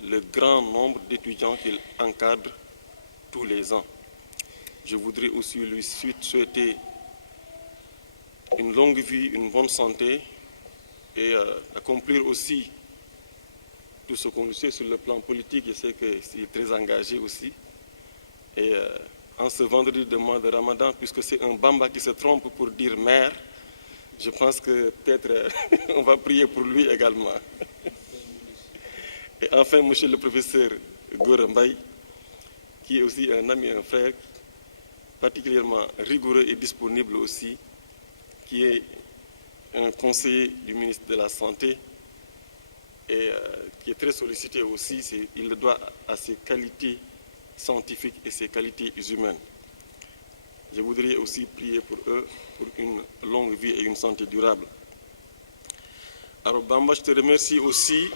le grand nombre d'étudiants qu'il encadre tous les ans. Je voudrais aussi lui souhaiter une longue vie, une bonne santé et accomplir aussi tout ce qu'on le sait sur le plan politique. Je sais qu'il est très engagé aussi et en ce vendredi de mois de Ramadan, puisque c'est un Bamba qui se trompe pour dire mère. Je pense que peut-être on va prier pour lui également. Et enfin, monsieur le professeur Gora Mbaye, qui est aussi un ami, un frère, particulièrement rigoureux et disponible aussi, qui est un conseiller du ministre de la Santé et qui est très sollicité aussi. Il le doit à ses qualités scientifiques et ses qualités humaines. Je voudrais aussi prier pour eux, pour une longue vie et une santé durable. Alors Bamba, je te remercie aussi.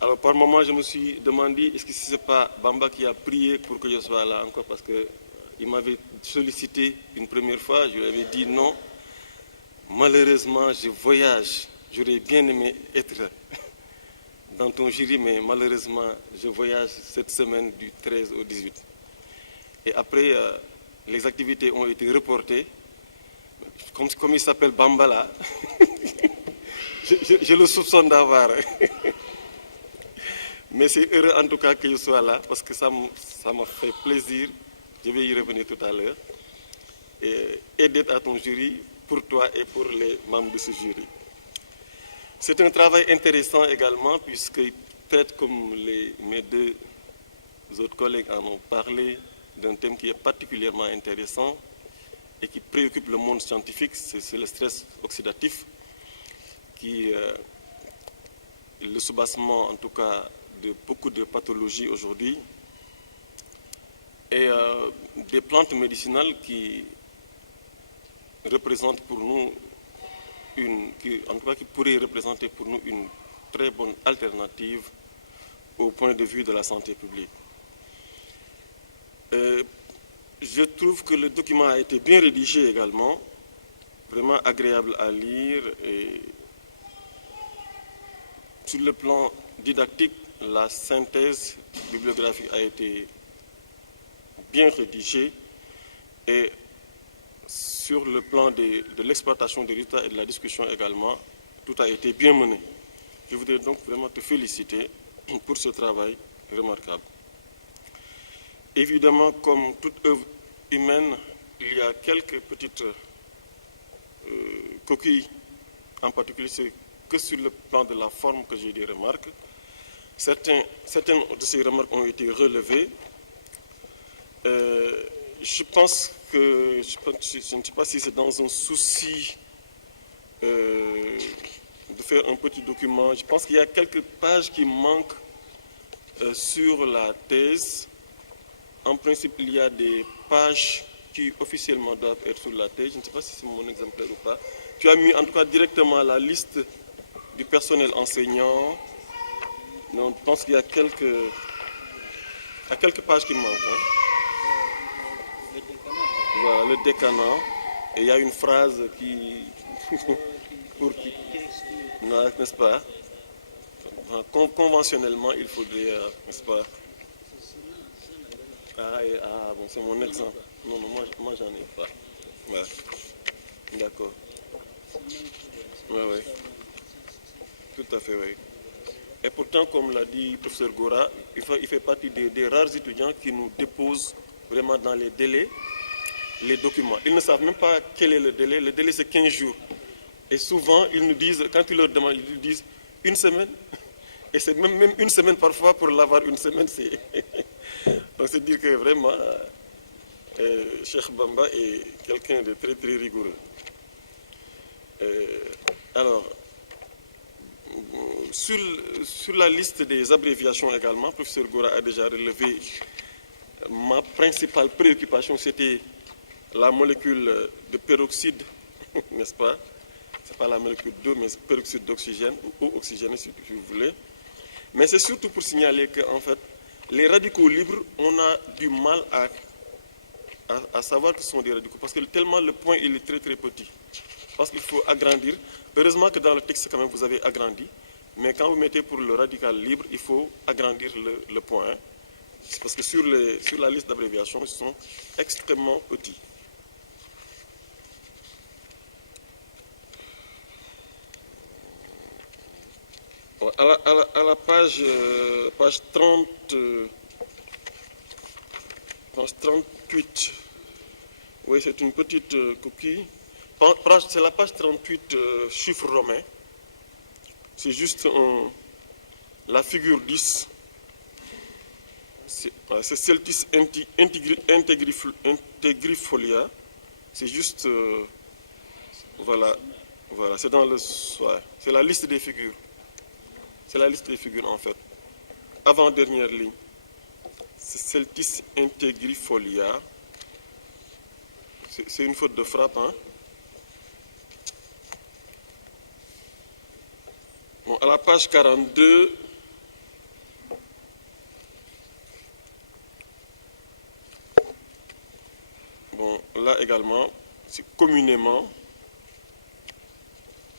Alors par moment, je me suis demandé, est-ce que ce n'est pas Bamba qui a prié pour que je sois là encore, parce qu'il m'avait sollicité une première fois, je lui avais dit non. Malheureusement, je voyage. J'aurais bien aimé être dans ton jury, mais malheureusement, je voyage cette semaine du 13 au 18. Et après, les activités ont été reportées. Comme il s'appelle Bamba là, je le soupçonne d'avoir. Mais c'est heureux en tout cas que je sois là, parce que ça m'a fait plaisir. Je vais y revenir tout à l'heure. Et d'être à ton jury pour toi et pour les membres de ce jury. C'est un travail intéressant également, puisqu'il traite, comme mes deux autres collègues en ont parlé, d'un thème qui est particulièrement intéressant et qui préoccupe le monde scientifique, c'est le stress oxydatif, qui le soubassement en tout cas de beaucoup de pathologies aujourd'hui, et des plantes médicinales qui représentent pour nous qui pourrait représenter pour nous une très bonne alternative au point de vue de la santé publique. Je trouve que le document a été bien rédigé également, vraiment agréable à lire, et sur le plan didactique, la synthèse bibliographique a été bien rédigée, et sur le plan de l'exploitation des résultats et de la discussion également, tout a été bien mené. Je voudrais donc vraiment te féliciter pour ce travail remarquable. Évidemment, comme toute œuvre humaine, il y a quelques petites coquilles, en particulier c'est que sur le plan de la forme que j'ai des remarques. Certaines de ces remarques ont été relevées. Je pense que, je ne sais pas si c'est dans un souci de faire un petit document, je pense qu'il y a quelques pages qui manquent sur la thèse. En principe, il y a des pages qui officiellement doivent être sur la thèse. Je ne sais pas si c'est mon exemplaire ou pas. Tu as mis en tout cas directement la liste du personnel enseignant. Donc, je pense qu'il y a quelques pages qui manquent. Hein. Voilà, le décanat. Et il y a une phrase qui... non, n'est-ce pas? Conventionnellement, il faudrait, n'est-ce pas? Bon, c'est mon exemple. Non, moi j'en ai pas. Ouais. D'accord. Oui. Tout à fait, oui. Et pourtant, comme l'a dit le professeur Gora, il fait partie des rares étudiants qui nous déposent vraiment dans les délais les documents. Ils ne savent même pas quel est le délai. Le délai, c'est 15 jours. Et souvent, ils nous disent, quand ils leur demandent, ils disent une semaine. Et c'est même une semaine parfois, pour l'avoir une semaine, c'est... Donc c'est dire que vraiment, Cheikh Bamba est quelqu'un de très très rigoureux. Alors, sur la liste des abréviations également, le professeur Gora a déjà relevé, ma principale préoccupation, c'était la molécule de peroxyde, n'est-ce pas? Ce n'est pas la molécule d'eau, mais peroxyde d'oxygène, ou eau oxygénée si vous voulez. Mais c'est surtout pour signaler qu'en fait, les radicaux libres, on a du mal à savoir que ce sont des radicaux, parce que tellement le point il est très très petit. Parce qu'il faut agrandir. Heureusement que dans le texte, quand même, vous avez agrandi. Mais quand vous mettez pour le radical libre, il faut agrandir le point. Parce que sur la liste d'abréviations, ils sont extrêmement petits. À la page 38, 38. Oui, c'est une petite coquille. C'est la page 38, chiffre romain. C'est juste la figure 10. C'est Celtis integrifolia. C'est juste... voilà, c'est dans le... Ouais, c'est la liste des figures. C'est la liste des figures, en fait. Avant-dernière ligne. C'est Celtis integrifolia. C'est une faute de frappe, hein. Bon, à la page 42, bon, là également, c'est communément,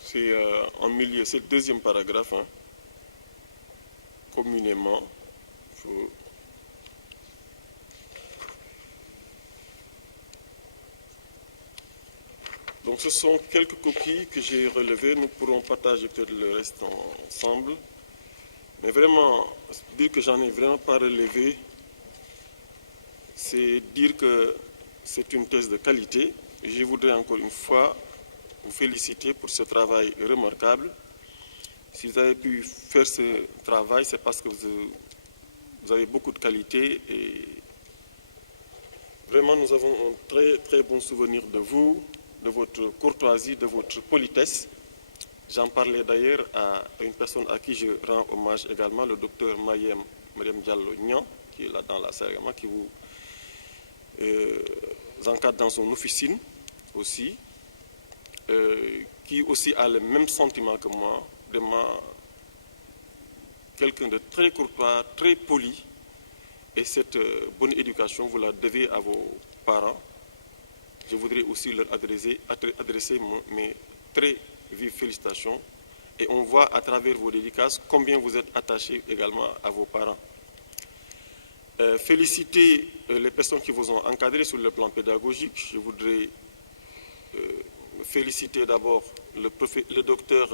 c'est en milieu, c'est le deuxième paragraphe, hein. Communément, Donc ce sont quelques coquilles que j'ai relevées. Nous pourrons partager peut-être le reste ensemble. Mais vraiment, dire que j'en ai vraiment pas relevé, c'est dire que c'est une thèse de qualité. Je voudrais encore une fois vous féliciter pour ce travail remarquable. Si vous avez pu faire ce travail, c'est parce que vous avez beaucoup de qualité et vraiment nous avons un très très bon souvenir de vous, de votre courtoisie, de votre politesse. J'en parlais d'ailleurs à une personne à qui je rends hommage également, le docteur Mariam Diallo-Nian, qui est là dans la salle également, qui vous encadre dans son officine aussi, qui aussi a le même sentiment que moi, vraiment quelqu'un de très courtois, très poli, et cette bonne éducation, vous la devez à vos parents. Je voudrais aussi leur adresser mes très vives félicitations. Et on voit à travers vos dédicaces combien vous êtes attachés également à vos parents. Féliciter les personnes qui vous ont encadré sur le plan pédagogique. Je voudrais féliciter d'abord le docteur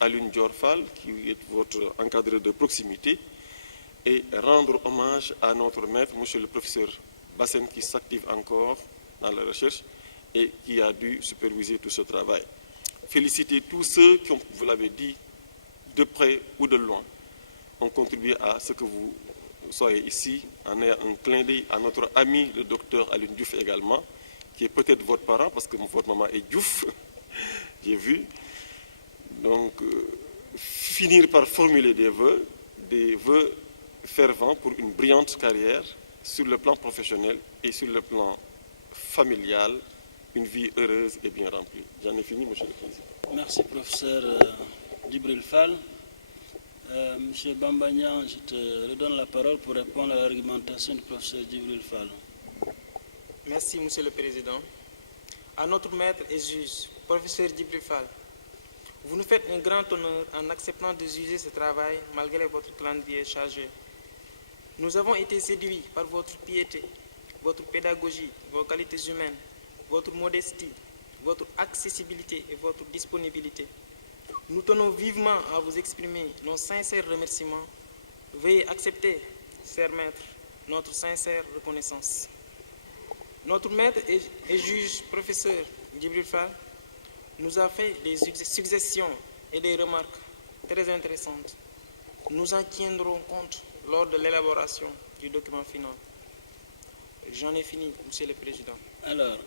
Alun Diorfal, qui est votre encadreur de proximité, et rendre hommage à notre maître, monsieur le professeur Bassène, qui s'active encore dans la recherche et qui a dû superviser tout ce travail. Féliciter tous ceux qui, vous l'avez dit, de près ou de loin, ont contribué à ce que vous soyez ici, en ayant un clin d'œil à notre ami, le docteur Alun Diouf également, qui est peut-être votre parent, parce que votre maman est Diouf, j'ai vu. Donc, finir par formuler des vœux fervents pour une brillante carrière sur le plan professionnel et sur le plan familial, une vie heureuse et bien remplie. J'en ai fini, monsieur le président. Merci, professeur Djibril Fall. Monsieur Bambagnan, je te redonne la parole pour répondre à l'argumentation du professeur Djibril Fall. Merci, monsieur le président. À notre maître et juge, professeur Djibril Fall, vous nous faites un grand honneur en acceptant de juger ce travail malgré votre calendrier chargé. Nous avons été séduits par votre piété, votre pédagogie, vos qualités humaines, votre modestie, votre accessibilité et votre disponibilité. Nous tenons vivement à vous exprimer nos sincères remerciements. Veuillez accepter, cher maître, notre sincère reconnaissance. Notre maître et juge professeur Djibril Fall nous a fait des suggestions et des remarques très intéressantes. Nous en tiendrons compte lors de l'élaboration du document final. J'en ai fini, monsieur le président. Alors,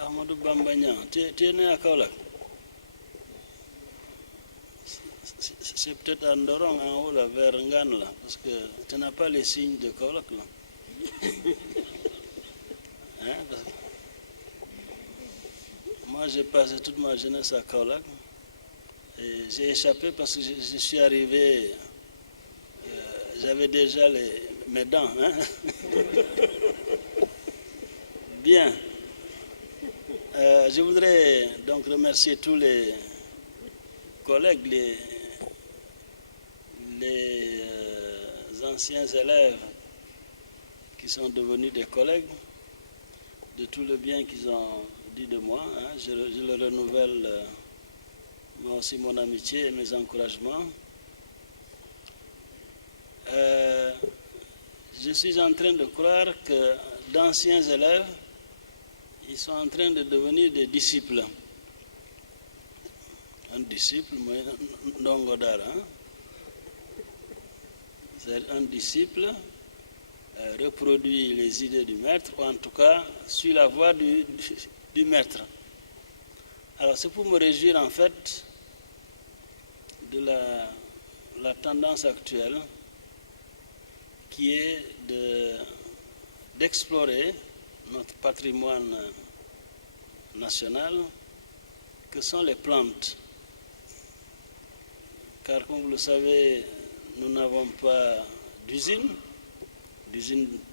Ahmadou Bambagnan, tu es né à Kaolack? C'est peut-être à Ndorong, en haut, là, vers Ngane, là, parce que tu n'as pas les signes de Kaolack, là. Hein, parce que moi, j'ai passé toute ma jeunesse à Kaolack. Et j'ai échappé parce que je suis arrivé, j'avais déjà mes dents. Hein? Bien. Je voudrais donc remercier tous les collègues, les anciens élèves qui sont devenus des collègues, de tout le bien qu'ils ont dit de moi. Hein? Je le renouvelle. Moi aussi mon amitié et mes encouragements. je suis en train de croire que d'anciens élèves, ils sont en train de devenir des disciples. Un disciple, moi, Ndongodara, c'est un disciple reproduit les idées du maître, ou en tout cas suit la voie du maître. Alors c'est pour me réjouir en fait de la tendance actuelle qui est d'explorer notre patrimoine national, que sont les plantes. Car comme vous le savez, nous n'avons pas d'usine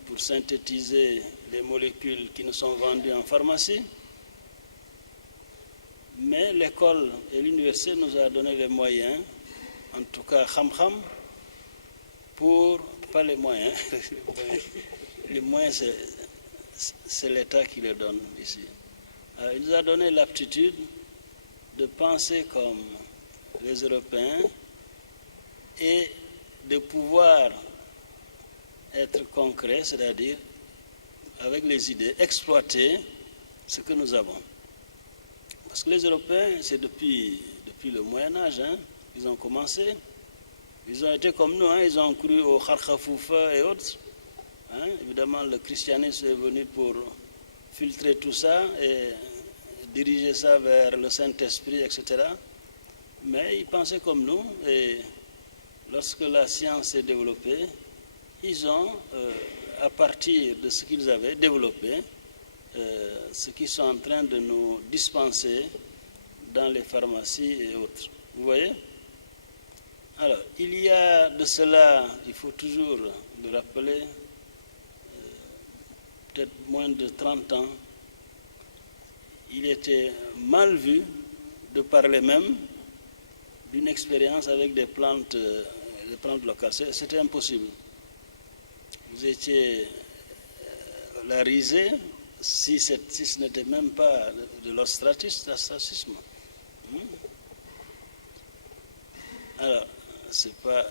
pour synthétiser les molécules qui nous sont vendues en pharmacie. Mais l'école et l'université nous a donné les moyens, en tout cas Kham, pas les moyens, les moyens c'est l'État qui les donne ici. Il nous a donné l'aptitude de penser comme les Européens et de pouvoir être concret, c'est-à-dire avec les idées, exploiter ce que nous avons. Parce que les Européens, c'est depuis le Moyen-Âge, hein, ils ont commencé. Ils ont été comme nous, hein, ils ont cru au Kharkhafoufa et autres. Hein. Évidemment, le christianisme est venu pour filtrer tout ça et diriger ça vers le Saint-Esprit, etc. Mais ils pensaient comme nous, et lorsque la science s'est développée, ils ont, à partir de ce qu'ils avaient développé, ce qu'ils sont en train de nous dispenser dans les pharmacies et autres. Vous voyez? Alors, il y a de cela, il faut toujours le rappeler, peut-être moins de 30 ans, il était mal vu de parler même d'une expérience avec des plantes locales. C'était impossible. Vous étiez la risée, si ce n'était même pas de l'ostracisme. Alors, c'est pas...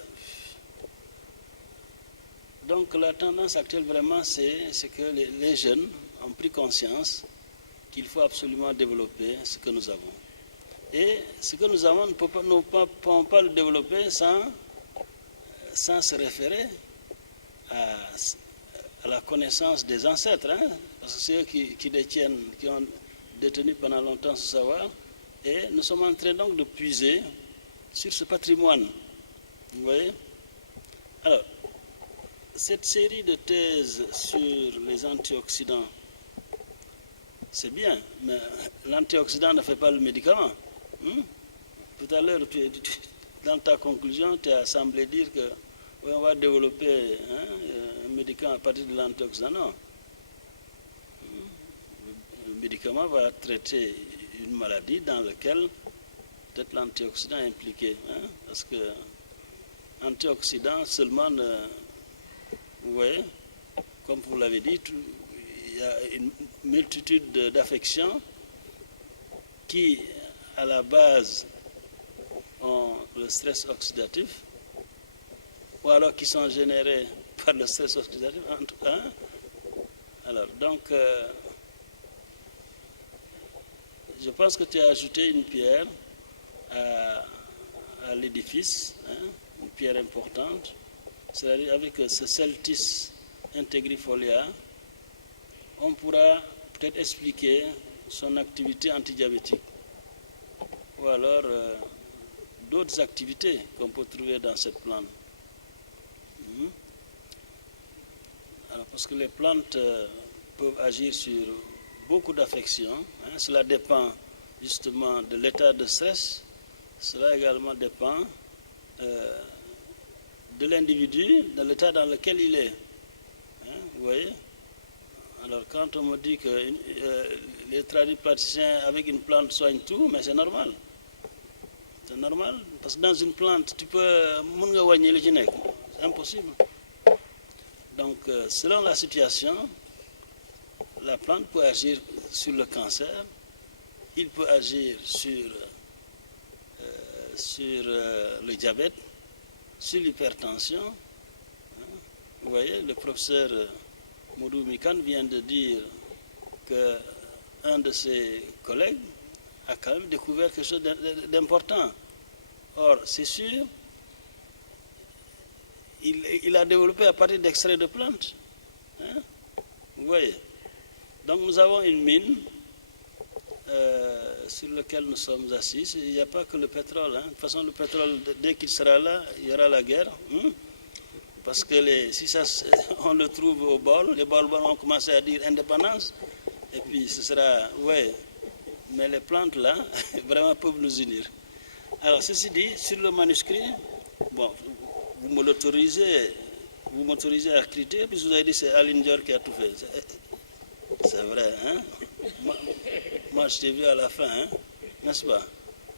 Donc la tendance actuelle vraiment, c'est que les jeunes ont pris conscience qu'il faut absolument développer ce que nous avons. Et ce que nous avons, nous ne pouvons pas le développer sans se référer à la connaissance des ancêtres, hein, parce que c'est eux qui ont détenu pendant longtemps ce savoir, et nous sommes en train donc de puiser sur ce patrimoine. Vous voyez? Alors, cette série de thèses sur les antioxydants, c'est bien, mais l'antioxydant ne fait pas le médicament. Tout à l'heure, dans ta conclusion, tu as semblé dire que oui, on va développer un médicament à partir de l'antioxydant. Non. Le médicament va traiter une maladie dans laquelle peut-être l'antioxydant est impliqué. Hein, parce que antioxydant seulement, vous voyez, comme vous l'avez dit, il y a une multitude d'affections qui, à la base, ont le stress oxydatif, ou alors qui sont générés par le stress oxydatif, en tout cas. Alors, donc, je pense que tu as ajouté une pierre à l'édifice, hein, une pierre importante, c'est-à-dire avec ce Celtis integrifolia, on pourra peut-être expliquer son activité antidiabétique, ou alors d'autres activités qu'on peut trouver dans cette plante. Alors, parce que les plantes peuvent agir sur beaucoup d'affections, hein, cela dépend justement de l'état de stress, cela également dépend de l'individu, de l'état dans lequel il est. Hein, vous voyez? Alors quand on me dit que les tradipraticiens avec une plante soignent tout, mais c'est normal. C'est normal, parce que dans une plante, tu peux... C'est impossible. Donc, selon la situation, la plante peut agir sur le cancer, il peut agir sur le diabète, sur l'hypertension, hein, vous voyez, le professeur Moudou Mikan vient de dire qu'un de ses collègues a quand même découvert quelque chose d'important. Or, c'est sûr, il a développé à partir d'extraits de plantes. Hein? Vous voyez. Donc nous avons une mine sur laquelle nous sommes assis. Il n'y a pas que le pétrole. Hein. De toute façon, le pétrole, dès qu'il sera là, il y aura la guerre. Hein? Parce que si on le trouve au bord, les bords vont commencer à dire indépendance. Et puis ce sera... Ouais. Mais les plantes là, vraiment peuvent nous unir. Alors, ceci dit, sur le manuscrit, bon, vous m'autorisez à critiquer, puis vous avez dit que c'est Aline Dior qui a tout fait. C'est vrai, hein? Moi, je t'ai vu à la fin, hein? N'est-ce pas?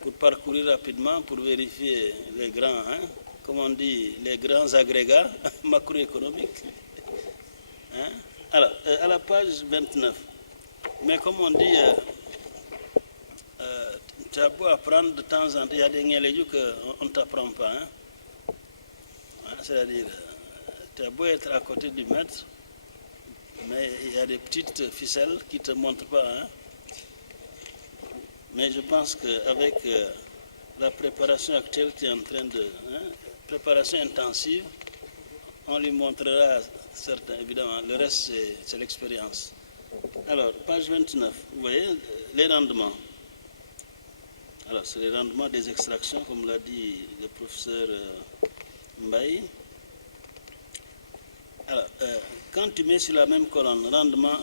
Pour parcourir rapidement, pour vérifier les grands, hein? Comme on dit, les grands agrégats macroéconomiques. Hein? Alors, à la page 29, mais comme on dit... tu as beau apprendre de temps en temps, il y a des ngéléjus qu'on ne t'apprend pas. Hein? C'est-à-dire, tu as beau être à côté du maître, mais il y a des petites ficelles qui ne te montrent pas. Hein? Mais je pense qu'avec la préparation actuelle qui est en train de... Hein, préparation intensive, on lui montrera certains, évidemment. Le reste, c'est l'expérience. Alors, page 29, vous voyez, les rendements. Alors, c'est les rendements des extractions, comme l'a dit le professeur Mbaye. Alors, quand tu mets sur la même colonne rendement 1,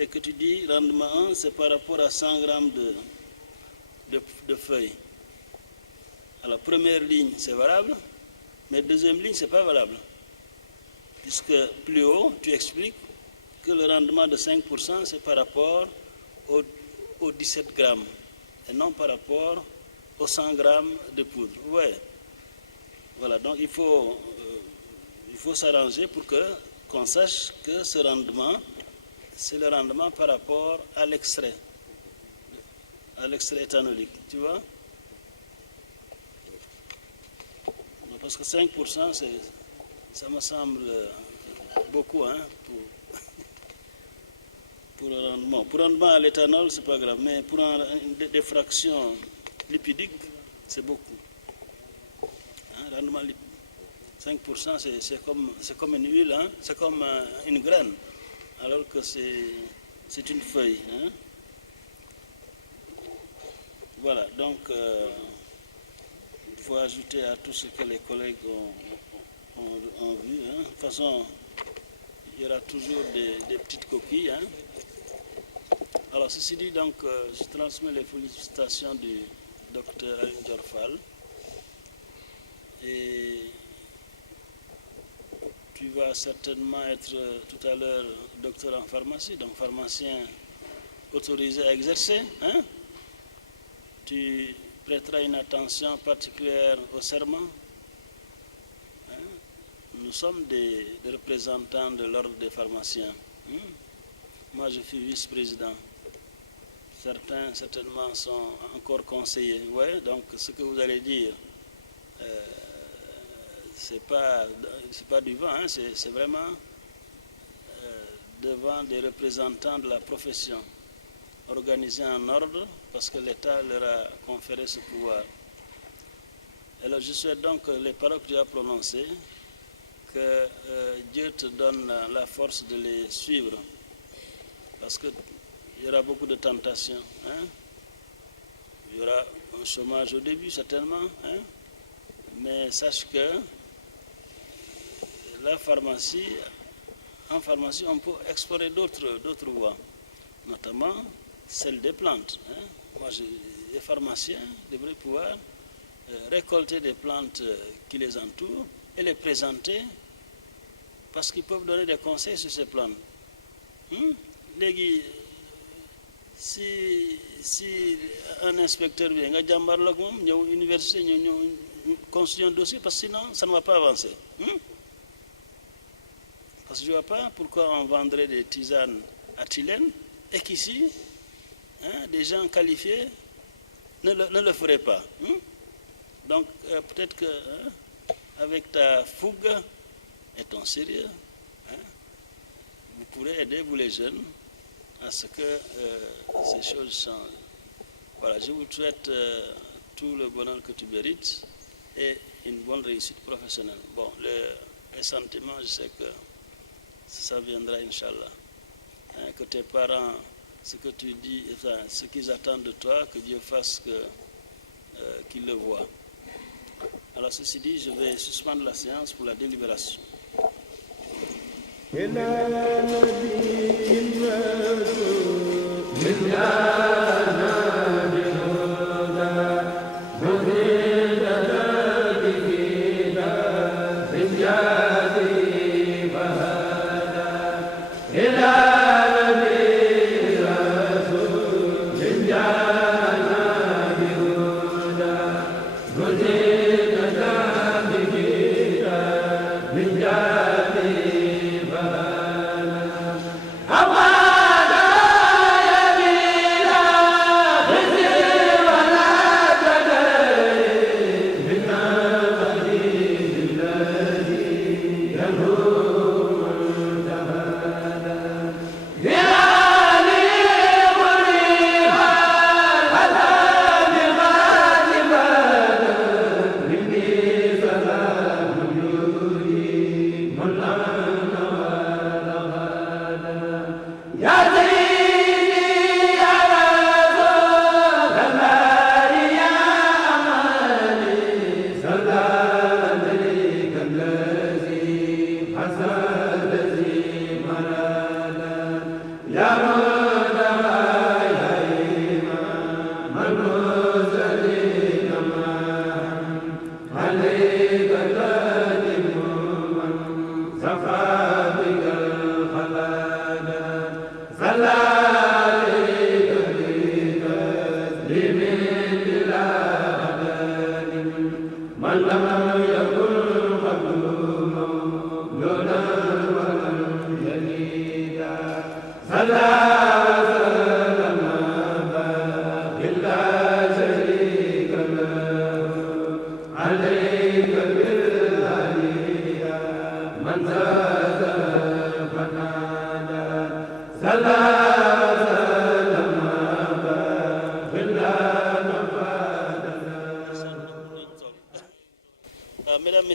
et que tu dis rendement 1, c'est par rapport à 100 grammes de feuilles. Alors, première ligne, c'est valable, mais deuxième ligne, ce n'est pas valable. Puisque plus haut, tu expliques que le rendement de 5%, c'est par rapport aux 17 grammes. Et non par rapport aux 100 grammes de poudre. Ouais. Voilà, donc il faut s'arranger pour qu'on sache que ce rendement, c'est le rendement par rapport à l'extrait éthanolique, tu vois. Parce que 5%, ça me semble beaucoup, hein, pour le rendement. Pour le rendement à l'éthanol, c'est pas grave, mais pour des fractions lipidiques, c'est beaucoup. Hein, rendement 5%, c'est comme une huile, hein, c'est comme une graine, alors que c'est une feuille. Hein. Voilà, donc il faut ajouter à tout ce que les collègues ont vu. Hein. De toute façon, il y aura toujours des petites coquilles. Hein. Alors, ceci dit, donc, je transmets les félicitations du docteur Aline Dior Fall. Et tu vas certainement être tout à l'heure docteur en pharmacie, donc pharmacien autorisé à exercer. Hein? Tu prêteras une attention particulière au serment. Hein? Nous sommes des représentants de l'ordre des pharmaciens. Hein? Moi, je suis vice-président. Certains, certainement, sont encore conseillers. Ouais, donc, ce que vous allez dire, c'est pas du vent, hein, c'est vraiment devant des représentants de la profession, organisés en ordre, parce que l'État leur a conféré ce pouvoir. Alors, je souhaite donc les paroles que tu as prononcées, que Dieu te donne la force de les suivre, parce que il y aura beaucoup de tentations. Hein? Il y aura un chômage au début, certainement. Hein? Mais sache que la pharmacie, en pharmacie, on peut explorer d'autres voies, notamment celle des plantes. Hein? Moi, les pharmaciens devraient pouvoir récolter des plantes qui les entourent et les présenter, parce qu'ils peuvent donner des conseils sur ces plantes. Si un inspecteur vient, nga jàmbaarloo ak moom ñëw université ñëw construire un dossier, parce que sinon ça ne va pas avancer. Parce que je ne vois pas pourquoi on vendrait des tisanes à Tilène et qu'ici, des gens qualifiés ne le feraient pas. Donc peut-être que avec ta fougue, est en sérieux. Hein? Vous pourrez aider, vous les jeunes, à ce que ces choses changent. Voilà, je vous souhaite tout le bonheur que tu mérites et une bonne réussite professionnelle. Bon, les sentiments, je sais que ça viendra, Inch'Allah. Hein, que tes parents, ce que tu dis, enfin, ce qu'ils attendent de toi, que Dieu fasse qu'ils le voient. Alors, ceci dit, je vais suspendre la séance pour la délibération. Mesdames,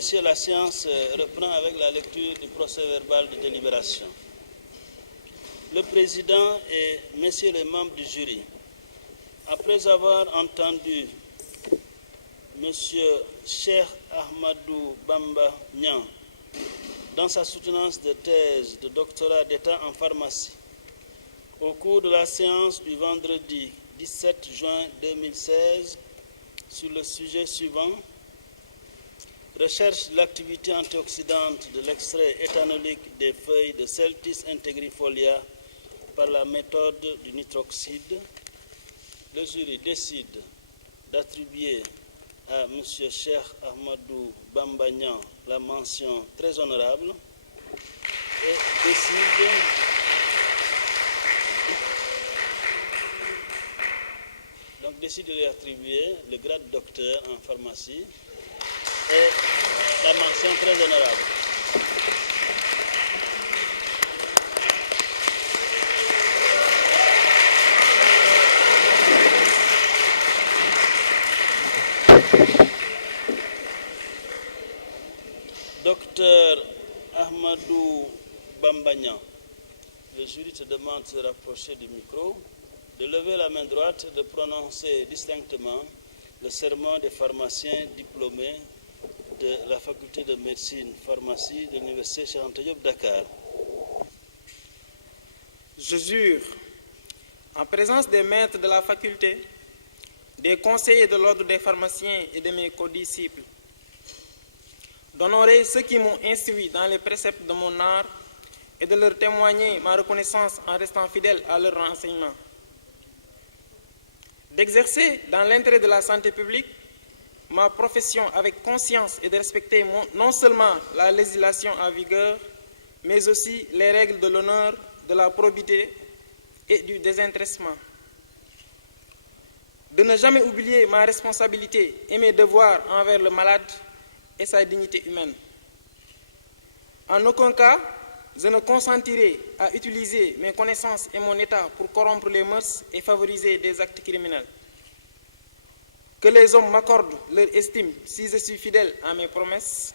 Messieurs, la séance reprend avec la lecture du procès-verbal de délibération. Le président et messieurs les membres du jury, après avoir entendu monsieur Cheikh Ahmadou Bamba Niang dans sa soutenance de thèse de doctorat d'État en pharmacie, au cours de la séance du vendredi 17 juin 2016 sur le sujet suivant: recherche de l'activité antioxydante de l'extrait éthanolique des feuilles de Celtis integrifolia par la méthode du nitroxyde, le jury décide d'attribuer à M. Cheikh Ahmadou Bamba Niang la mention très honorable et décide de lui attribuer le grade docteur en pharmacie et la mention très honorable. Docteur Ahmadou Bamba Niang, le jury te demande de se rapprocher du micro, de lever la main droite et de prononcer distinctement le serment des pharmaciens diplômés de la faculté de médecine pharmacie de l'université Cheikh Anta Diop Dakar. Je jure, en présence des maîtres de la faculté, des conseillers de l'ordre des pharmaciens et de mes codisciples, d'honorer ceux qui m'ont instruit dans les préceptes de mon art et de leur témoigner ma reconnaissance en restant fidèle à leurs renseignements, d'exercer dans l'intérêt de la santé publique ma profession avec conscience et de respecter non seulement la législation en vigueur, mais aussi les règles de l'honneur, de la probité et du désintéressement. De ne jamais oublier ma responsabilité et mes devoirs envers le malade et sa dignité humaine. En aucun cas, je ne consentirai à utiliser mes connaissances et mon état pour corrompre les mœurs et favoriser des actes criminels. Que les hommes m'accordent leur estime si je suis fidèle à mes promesses.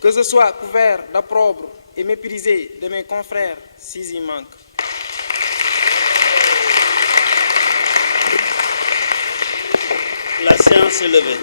Que je sois couvert d'opprobre et méprisé de mes confrères s'ils y manquent. La séance est levée.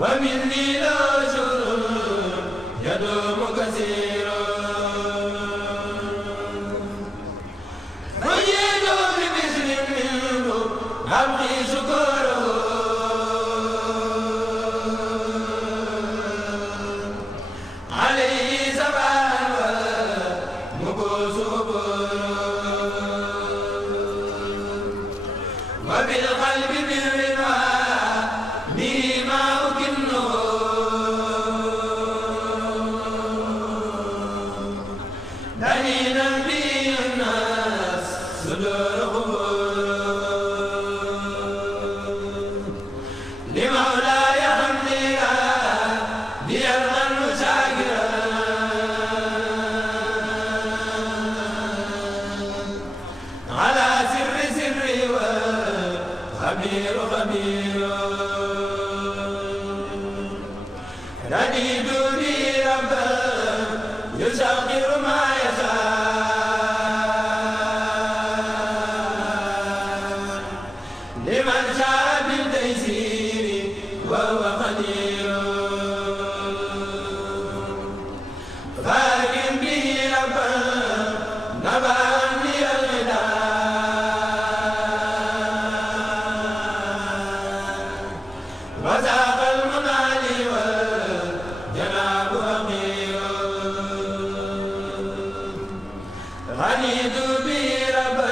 ومني لا شر يدوم كثيرا وجئت بمثل منه أبغي شكره عليه سبحان ومكوس وبالقلب بالرضا ما أكنه دليلا به الناس صدورهم لمولاي حمدنا بيرضا وشاكرا على سر سري وخبير خبير رديت لي ربا يسخر ما يشاء لمن شاء بالتيسير وهو قدير فاكن به ربا نبأ لي الغداء وزاق المنالي والجناب أخير غنيت به ربا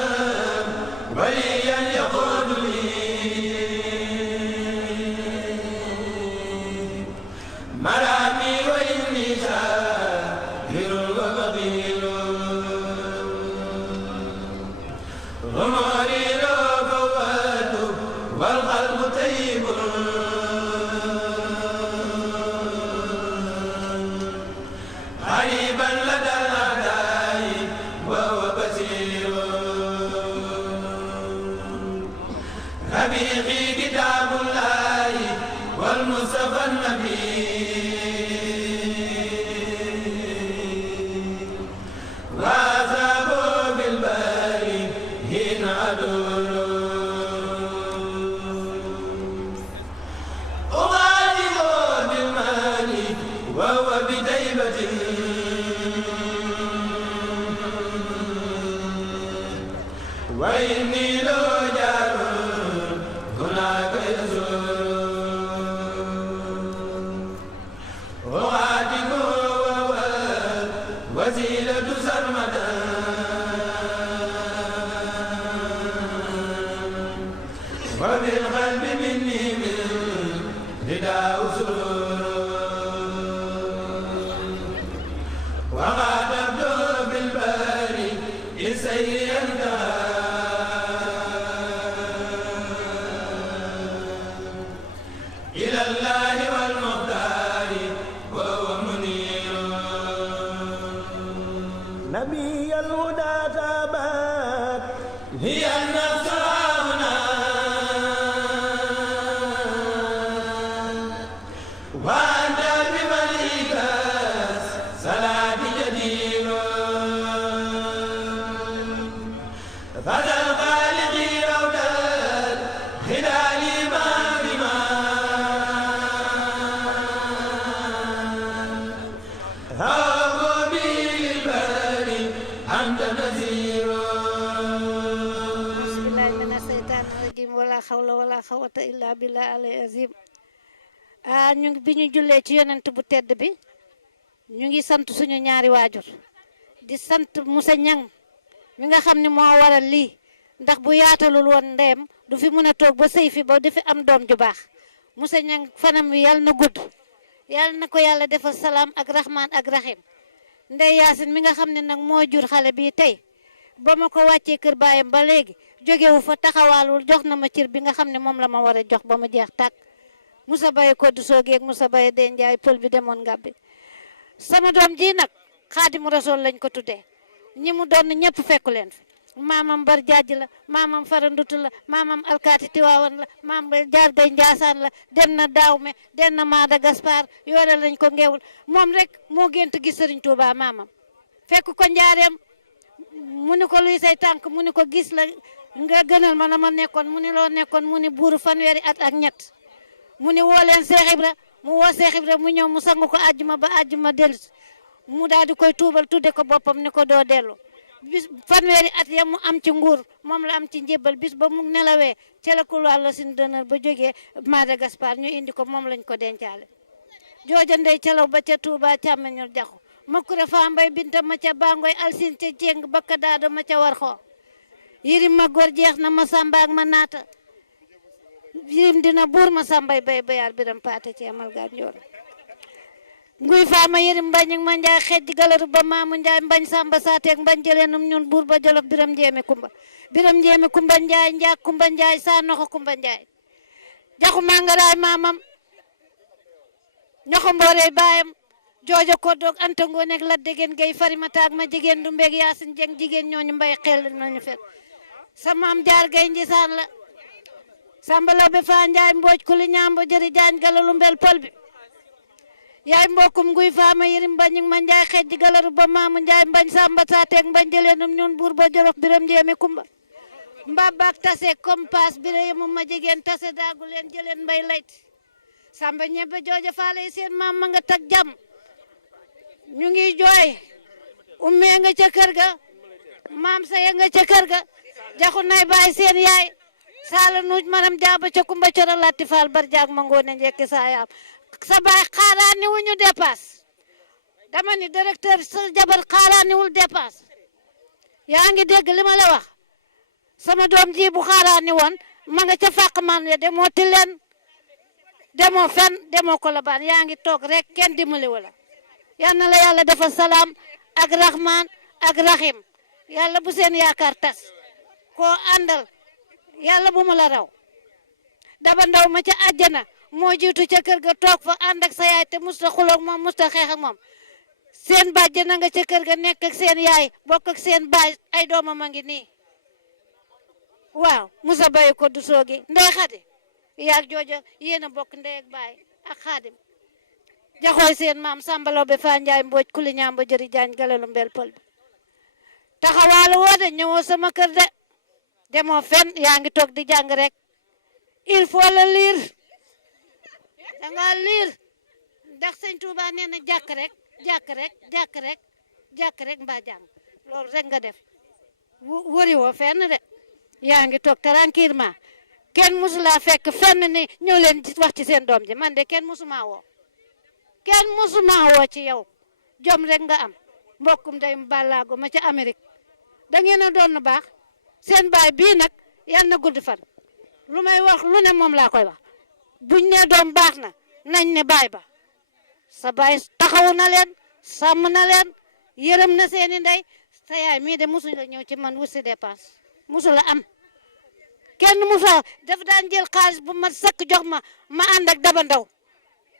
وليا يقود لي مرامي وإني شاكر وفقير غمري لو فوت والقلب طيب غريبا لدى الأعداء وهو بصير ربيعي كتاب الله والمصطفى النبي وأصحابه بالبر حين عدول أغادر بالمال وهو بطيبة وإني لو جار هناك يزور أغادر وهو وسيلة سرمدا وبالقلب مني من رداء سرور وغادرت بالبر إسير إلى الله والمختار وهو منير نبي الهدى تابت هي النفس هنا وأنت بمليك صلاة جدير فذا الخالق روضة خلال ما بما هاو بالبر أنت نذير بسم الله من الشيطان الرجيم ولا حول ولا قوة إلا بالله العلي العظيم ñu ngi bi ñu jullee ci yonent bu tedd bi ñu ngi sant suñu ñaari waajur di sant Moussa Niang mi nga xam ne moo waral lii ndax bu yaatalul woon ndeyam du fi mën a toog ba sëy fi ba di fi am doom ju baax Moussa Niang fanam wi yàlla na gudd yàlla na ko yàlla defal salaam ak rahman ak rahim ndey Yaasin mi nga xam ne nag moo jur xale bii tey ba ma ko wàccee kër baayam ba léegi jógewu fa taxawaalul jox na ma cër bi nga xam ne moom la ma war a jox ba mu jeex tàkk Moussa Baye Koddu Soogeeg Moussa Baye Dee Njaay pël bi demoon ngàbbi sama doom ji nag Xaadimu Rasuul lañ ko tuddee ñi mu doon ñëpp fekku leen fi maamam bar jaaj la maamam farandutu la maamam alkaati tiwaawan la maam jaar gay njaasaan la dem na daawme dem na Madagascar yore lañ ko ngeewul moom rek moo gént gis Sëriñ Tuubaa maamam fekk ko njaareem mu ni ko luy say tànk mu ni ko gis la nga gënal ma la ma nekkoon mu ni loo nekkoon mu ni buuru fanweeri at ak ñett mu ni woo leen Seex Ibra mu woo Seex Ibra mu ñëw mu sangu ko àjjuma ba àjjuma dellu mu daal di koy tuubal tudde ko boppam ni ko doo dellu bis fanweeri at ya mu am ci nguur moom la am ci njébbal bis ba mu nelawee ca la couloir la sin d'honneur ba jógee Madagascar ñu indi ko moom lañ ko dencaale jooja ndey calaw ba ca Touba càmmeñul jaxu makkure fa mbay binta ma ca bangoy alsin ca jéng bakka daado ma ca war xoo yirim ma góor jeex na ma samba ak ma naata yirim dina buur ma sambay bay bayaar biram paate ci amal gaar njoor nguy faama yirim mbañik ma njaay xejj galaru ba maamu njaay mbañ samba saateek mbañ jëleenum ñun buur ba jolof biram njeeme kumba njaay njaak kumba njaay saa noxo kumba njaay jaxu mangaraay maamam ñoxo mboorey baayam joojo ko doog anta ngoonek la degen gay farimata ak ma jigéen du mbeg yaasin jeng jigéen ñooñu mbay xel nañu fet sama am jaar gay njisaan la samba labe fa njaay mbooj kuli ñambo jëri jaañ galalu mbel pol bi yaay mbokkum nguy faama yirim mbañik ma njaay xejji galaru ba maamu njaay mbañ samba saateek mbañ jëleenum ñun buur ba jolof biram njeeme kumba mbabaak tase kompas bira yemu ma jigéen tase daagu leen jëleen mbay layt samba ñebe jooja faale seen maam ma nga tag jam ñu ngi jooy ummee nga ca kër ga maam saye nga ca kër ga jaxu nay baay seen yaay saala nuuj manam jaaba ca kumba coro latti faal bar jaag ma ngoone njekki saayaam sa baay xaaraani wuñu dépasse dama ni directeur sa jabar xaaraani wul dépasse yaa ngi dégg li ma la wax sama doom ji bu xaaraani woon ma nga ca fàq man ya demoo Tilène demoo fen demoo Colobane yaa ngi toog rek kenn dimbali wala yal na la yàlla dafa salaam ak rahman ak rahim yàlla bu seen yaakaar tas koo àndal yàlla bu mu la raw daba ndaw ma ca àjjana moo jiitu ca kër ga toog fa ànd ak sa yaay te musta xuloog moom musta xeex ak moom seen bàjjana nga ca kër ga nekk ak seen yaay bokk ak seen baay ay doomam a ngi nii waaw musa bayi ko du soogi ndey xadi yaag jooja yéen a bokk ndey ak baay ak xaadim jaxooy seen maam sambalaw be fa njaay mbooj kuli ñaamba jëri jaañ galalu mbel pël bi taxawaalu woo de ñëwoo sama kër de demoo fen yaa ngi toog di jàng rek il faut la lire danga lire ndax sëñ Tuuba nee na jàkk rek mbaa jàng loolu rek nga def wëri woo fenn de yaa ngi toog tranquillement kenn musula fekk fenn ni ñëw leen wax ci seen doom ji man de kenn musuma woo ci yow jom rek nga am mbokkum day bàllaago ma ca Amérique da ngeen a doon baax seen baay bii nag yal na gudd fan lu may wax lu ne moom laa koy wax buñ ne doom baax na nañ ne baay ba sa baay taxawu na leen sàmm na leen yërëm na seeni ndey sa yaay mii de musu la ñëw ci man wut si dépense musu la am kenn musa daf daan jël xaalis bu ma sakk jox ma ànd ak daba ndaw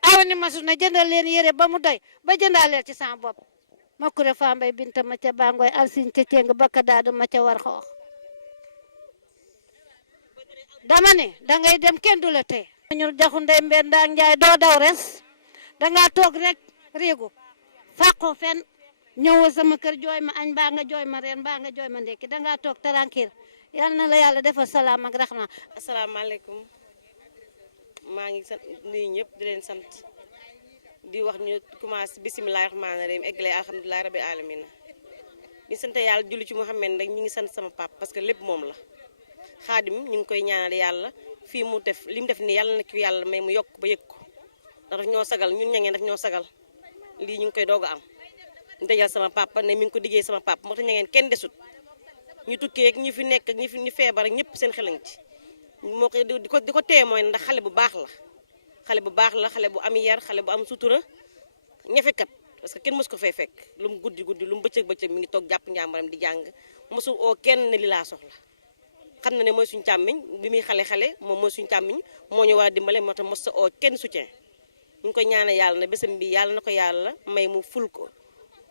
aw ni masu na jëndal leen yére ba mu doy ba jëndaaleel ci sama bopp ma kure fa mbay binta ma ca bangoy alsin ca ceng bakka daadu ma ca war xoox dama ne dangay dem kenn du la tey ñul jaxu ndey mbeen ndaa njaay doo daw res danga toog rek réegu fàqoo fen ñëwoo sama kër jooy ma añ mbaa nga jooy ma reer mbaa nga jooy ma ndekki danga toog tranquille yal na la yàlla defal salaam ak rahma. asalaamaaleykum maa ngi sant nuyu ñëpp di leen sant di wax ñu commencé bisimilah rahmaani rahim eggale alhamdulilah rabi alamina di sant yàlla julli ci Muhammad rek ñu ngi sant sama papa parce que lépp moom la xaadim ñu ngi koy ñaanal yàlla fii mu def li mu def nii yàlla na ko yàlla may mu yokk ba yëg ko ndax daf ñoo sagal ñun ñangeen daf ñoo sagal lii ñu ngi koy doog a am ñu dajal sama papa ne mi ngi ko diggee sama papa moo tax ñangeen kenn desut ñu tukkee ak ñi fi nekk ak ñi feebar ak ñëpp seen xelañ ci moo koy di ko témoin ndax xale bu baax la xale bu am yar xale bu am sutura ñafekat parce que kenn mës ko fay fekk lu mu guddi lu mu bëccëg mi ngi toog jàpp njàmbaram di jàng mosul oo kenn ne li laa soxla xam na ne mooy suñu càmmiñ bi muy xale moom mooy suñu càmmiñ moo ñu war a dimbale moo tax mos sa oo kenn soutien ñu ngi koy ñaanal yàlla ne bésam bi yàlla na ko yàlla may mu ful ko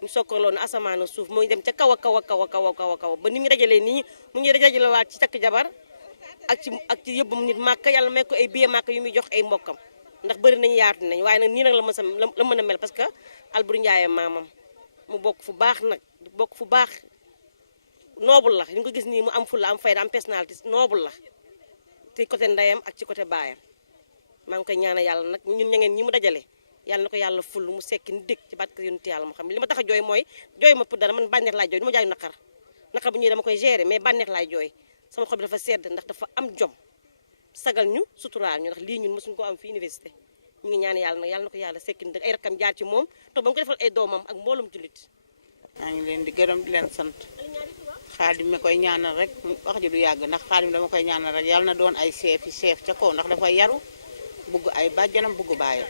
ñu sokkaloo na asamaan suuf moo dem ca kaw a ba ni mu dajalee nii mu ngi dajalewaat ci takk jabar ak ci yóbbum nit màkk yàlla may ko ay billet màkk yu muy jox ay mbokkam ndax bëri nañu yaatu nañ waaye nag nii nag la mën a mel parce que Alboury Ndiaye maamam mu bokk fu baax nag bokk fu baax noble la ñu ko gis nii mu am fulla am fayda am personnalité noble la ci côté ndeyam ak ci côté baayam maa ngi koy ñaanal yàlla nag ñun ña ngeen ñi mu dajale yàlla na ko yàlla ful mu sekki ni dégg ci barke yonent yàlla moo xam li ma tax a jooy mooy jooy ma pour dara man bànneex laay jooy du ma jaayu naqar bu ñuy dama koy gérer mais bànneex laay jooy sama xol bi dafa sedd ndax dafa am jom sagal ñu suturaal ñu ndax lii ñun mosuñu ko am fi université ñu ngi ñaan yàlla nag yàlla na ko yàlla sekki ni dëgg ay rakkam jaar ci moom te ba mu ko defal ay doomam ak mboolum jullit. maa ngi leen di gërëm di leen sant Xaadim mi koy ñaanal rek wax ji du yàgg ndax Xaadim dama koy ñaanal rek yàlla na doon ay chef ca kaw ndax dafa yaru bugg ay bàjjanam bugg baayam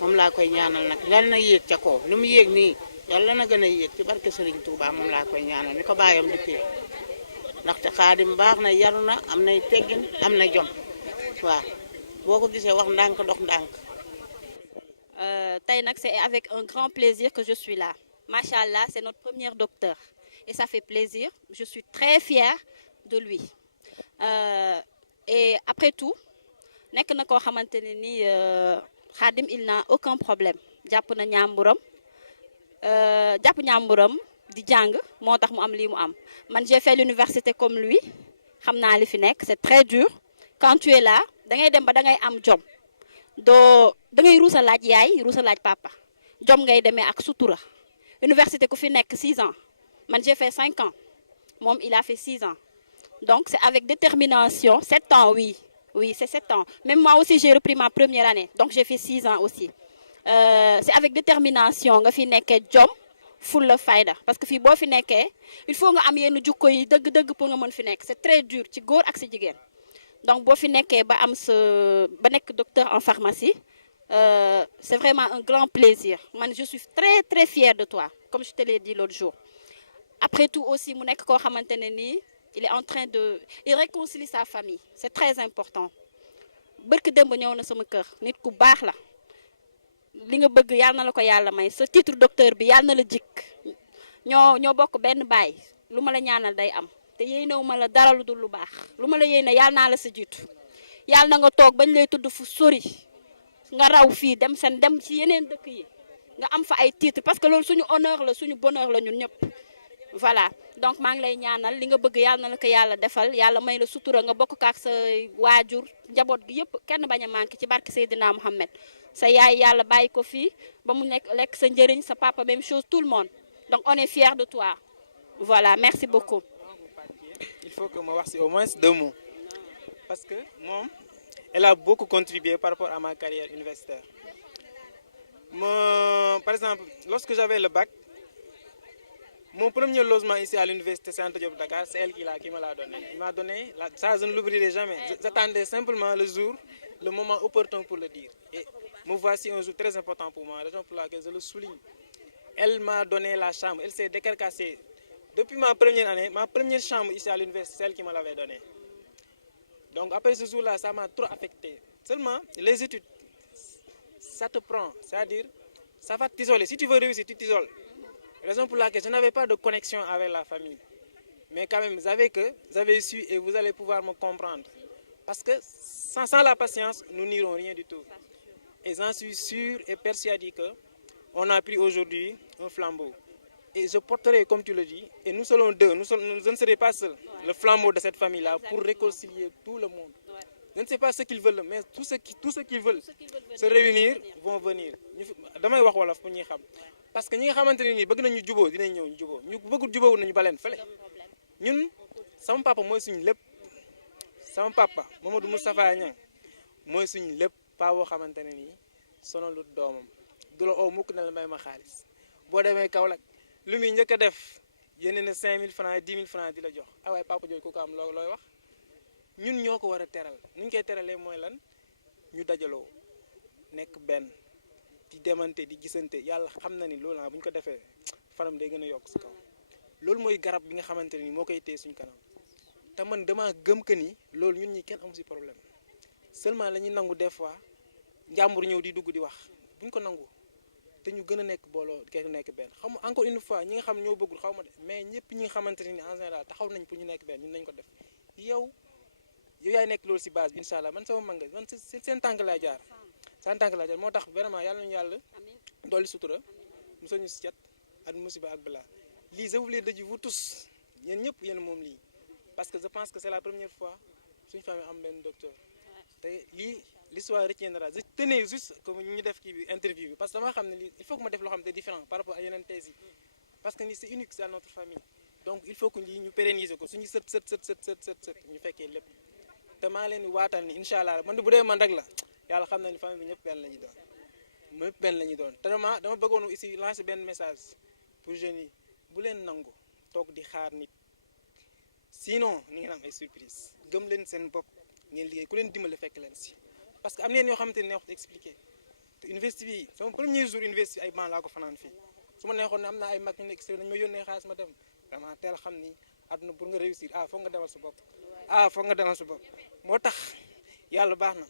moom laa koy ñaanal nag yàlla na yéeg ca kaw lu mu yéeg nii yàlla na gën a yéeg ci barke Serigne Touba moom laa koy ñaanal mi ko baayam dippee ndaxte Xaadim baax na yaru na am nay teggin am na jom waaw boo ko gisee wax ndànk dox ndànk. Tey nag c'est avec un grand plaisir que je suis là. Machallah, c'est notre premier docteur et ça fait plaisir. Je suis très fière de lui. Et après tout, nekk na koo xamante ne ni Khadim il n'a aucun problème jàpp na ñàmburam di jàng moo tax mu am lii mu am man j'ai fait l'université comme lui xam naa li fi nekk c'est très dur quand tu es là da ngay dem ba da ngay am jom doo da ngay ruusa laaj yaay ruusa laaj papa jom ngay demee ak sutura université ku fi nekk 6 ans man j'ai fait 5 ans moom il a fait 6 ans donc c'est avec détermination 7 ans oui c'est 7 ans même moi aussi j'ai repris ma première année donc j'ai fait 6 ans aussi c'est avec détermination nga fi nekkee jom full la fayda parce que fii boo fi nekkee il faut nga am yenn jukko yi dëgg-dëgg pour nga mën fi nekk c'est très dur ci góor ak ci jigéen donc boo fi nekkee ba am ba nekk docteur en pharmacie c'est vraiment un grand plaisir man je suis très très fière de toi comme je te l'ai dit l'autre jour après tout aussi mu nekk koo xamante ne nii il est en train il réconcilie sa famille c'est très important bërk démb ñëw na sama kër nit ku baax la li nga bëgg yàlla na la ko yàlla may sa titre docteur bi yàlla na la jikk ñoo bokk benn baay lu ma la ñaanal day am te yéenewu ma la dara lu dul lu baax lu ma la yéene yàlla naa la sa jiitu yàlla na nga toog bañ lay tudd fu sori nga raw fii dem ci yeneen dëkk yi nga am fa ay titre parce que loolu suñu honneur la suñu bonheur la ñun ñëpp voilà donc maa ngi lay ñaanal li nga bëgg yàlla na la ko yàlla defal yàlla may la sutura nga bokk ak sa waajur njaboot gi yëpp kenn bañ a manqué ci barke Seydina Mohamed sa yaay yàlla bàyyi ko fii ba mu lekk sa njëriñ sa papa même chose tout le monde donc on est fiers de toi voilà merci beaucoup. Il faut que ma wax ci au moins 2 mots parce que moom elle a beaucoup contribué par rapport à ma carrière universitaire par exemple lorsque j'avais le bac. Mon premier logement ici à l'université Cheikh Anta Diop de Dakar, c'est elle qui me l'a donné. Il m'a donné, ça je ne l'oublierai jamais. J'attendais simplement le moment opportun pour le dire. Et me voici un jour très important pour moi, raison pour laquelle je le souligne. Elle m'a donné la chambre, elle s'est décarcassée. Depuis ma première année, ma première chambre ici à l'université, c'est elle qui me l'avait donnée. Donc après ce jour-là, ça m'a trop affecté. Seulement, les études, ça te prend, c'est-à-dire, ça va t'isoler. Si tu veux réussir, tu t'isoles. Raison pour laquelle je n'avais pas de connexion avec la famille. Mais quand même, vous avez su et vous allez pouvoir me comprendre. Parce que sans la patience, nous n'irons rien du tout. Et j'en suis sûr et persuadé qu'on a pris aujourd'hui un flambeau. Et je porterai, comme tu le dis, et nous serons deux, je ne serai pas seul, le flambeau de cette famille-là pour réconcilier tout le monde. Je ne sais pas ce qu'ils veulent, mais tout ce qu'ils veulent se réunir vont venir. Damay wax wolof pour ñuy xam. Parce que ñi nga xamante ne nii bëgg nañu jubóo dinañ ñëw ñu jubóo ñu bëggul jubóowul nañu baleen fële ñun sama papa mooy suñu lépp sama papa Mamadou Moustapha Niang mooy suñu lépp paa boo xamante ne nii sonalut doomam du la oo mukk na la may ma xaalis boo demee Kaolack lu muy njëkk a def yéene na 5000 francs 10 000 francs di la jox ah waaye papa jooju ku ko am looy wax ñun ñoo ko war a teral ni ñu koy teralee mooy lan ñu dajaloo nekk benn di demante di gisante yàlla xam na ni loolu bu ñu ko defee fanam day gën a yokk si kaw loolu mooy garab bi nga xamante ni moo koy téye suñu kanam te man dama gëm que ni loolu ñun ñi kenn amu si problème seulement la ñuy nangu des fois njàmbur ñëw di dugg di wax buñ ko nangu te ñu gën a nekk booloo kenn nekk benn xam nga encore une fois ñi nga xam ñoo bëggul xaw ma de mais ñëpp ñi nga xamante ni en général taxaw nañ pour ñu nekk benn ñun nañ ko def yow yaay nekk loolu si base bi incha allah man sama manga man seen tànk laa jaar seen tànk laa jaar moo tax vraiment yàlla nañu yàlla dolli sutura musal ñu si cat ak musiba ak balaa lii je voulais dire vous tous yéen ñëpp yéen moom lii parce que je pense que c'est la première fois suñu famille am benn docteur te lii l'histoire retiendra. Je tenais juste comme ñu def kii bi interview bi parce que dama xam ne il faut que ma def loo xam ne différent par rapport à yeneen thèses yi parce que ni c'est unique c'est à notre famille donc il faut que ñu pérenniser ko suñu sët ñu fekkee lépp te maa leen di waatal ni incha allah man bu dee man rek la yàlla xam na ni famille bi ñëpp benn la ñuy doon te dama bëggoon ici lancer benn message pour jeunes yi bu leen nangu toog di xaar nit sinon ni ngeen am ay surprise gëm leen seen bopp ngeen liggéey ku leen dimbale fekk leen si parce que am leen yoo xamante ne neexut expliqué te université bi sama premier jour université ay ban laa ko fanaan fii su ma neexoon ne am naa ay mag ñu nekk extérieur dañu ma yónnee xaalis ma dem vraiment teel xam ni àdduna pour nga réussir foog nga demal sa bopp moo tax yàlla baax na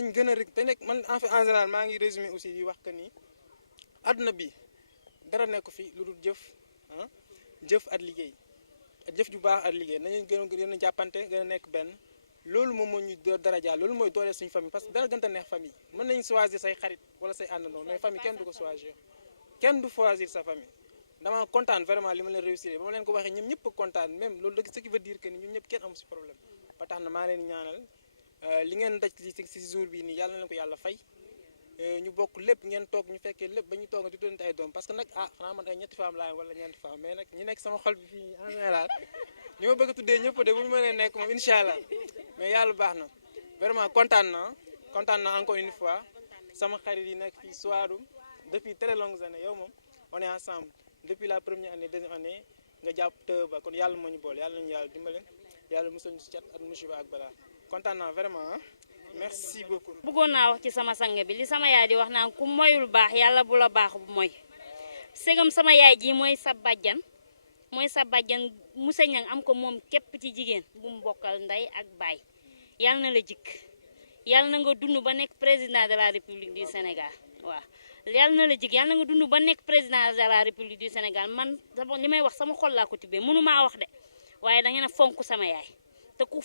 nañ gën a rek te nekk man en fait en général maa ngi résumé aussi di wax que ni àdduna bi dara nekk fi lu dul jëf ak liggéey jëf ju baax ak liggéey nañu gën a jàppante gën a nekk benn loolu moom moo ñu dara jaar loolu mooy dooleel suñu famille parce que dara gën a neex famille mën nañ choisir say xarit wala say àndandoo mais famille kenn du ko choisir kenn du choisir sa famille dama kontaan vraiment li ma leen réussir ba ma leen ko waxee ñoom ñëpp kontaan même loolu dëgg ce qui veut dire que ni ñun ñëpp kenn amu si problème ba tax na maa leen ñaanal li ngeen daj si jour bii nii yàlla na leen ko yàlla fay ñu bokk lépp ngeen toog ñu fekkee lépp ba ñu toog di tuddante ay doom parce que nag xanaa man ay ñetti femme laa wala ñeenti femme mais nag ñi nekk sama xol bi fii en général ñi ma bëgg a tuddee ñëpp de bu ñu mënee nekk moom incha allah mais yàlla baax na vraiment kontaan naa encore une fois sama xarit yi nekk fii Soaroum depuis très longues années yow moom on est ensemble depuis la première année deuxième année nga jàpp te ba kon yàlla moo ñu boole yàlla nañu yàlla dimbale yàlla musal ñu si cat ak musiba ak balaa kontaan naa vraiment merci beaucoup. bëggoon naa wax ci sama sang bi li sama yaay di wax naan ku moyul baax yàlla bu la baax bu moy segam sama yaay ji mooy sa bàjjan Moussa Niang am ko moom képp ci jigéen bu mu bokkal ndey ak baay yàlla na la jikk yàlla na nga dund ba nekk président de la république du Sénégal waaw yàlla na la jikk yàlla na nga dund ba nekk président de la république du Sénégal man li may wax sama xol laa ko tibbee mënumaa wax de waaye da ngeen a fonk sama yaay te ku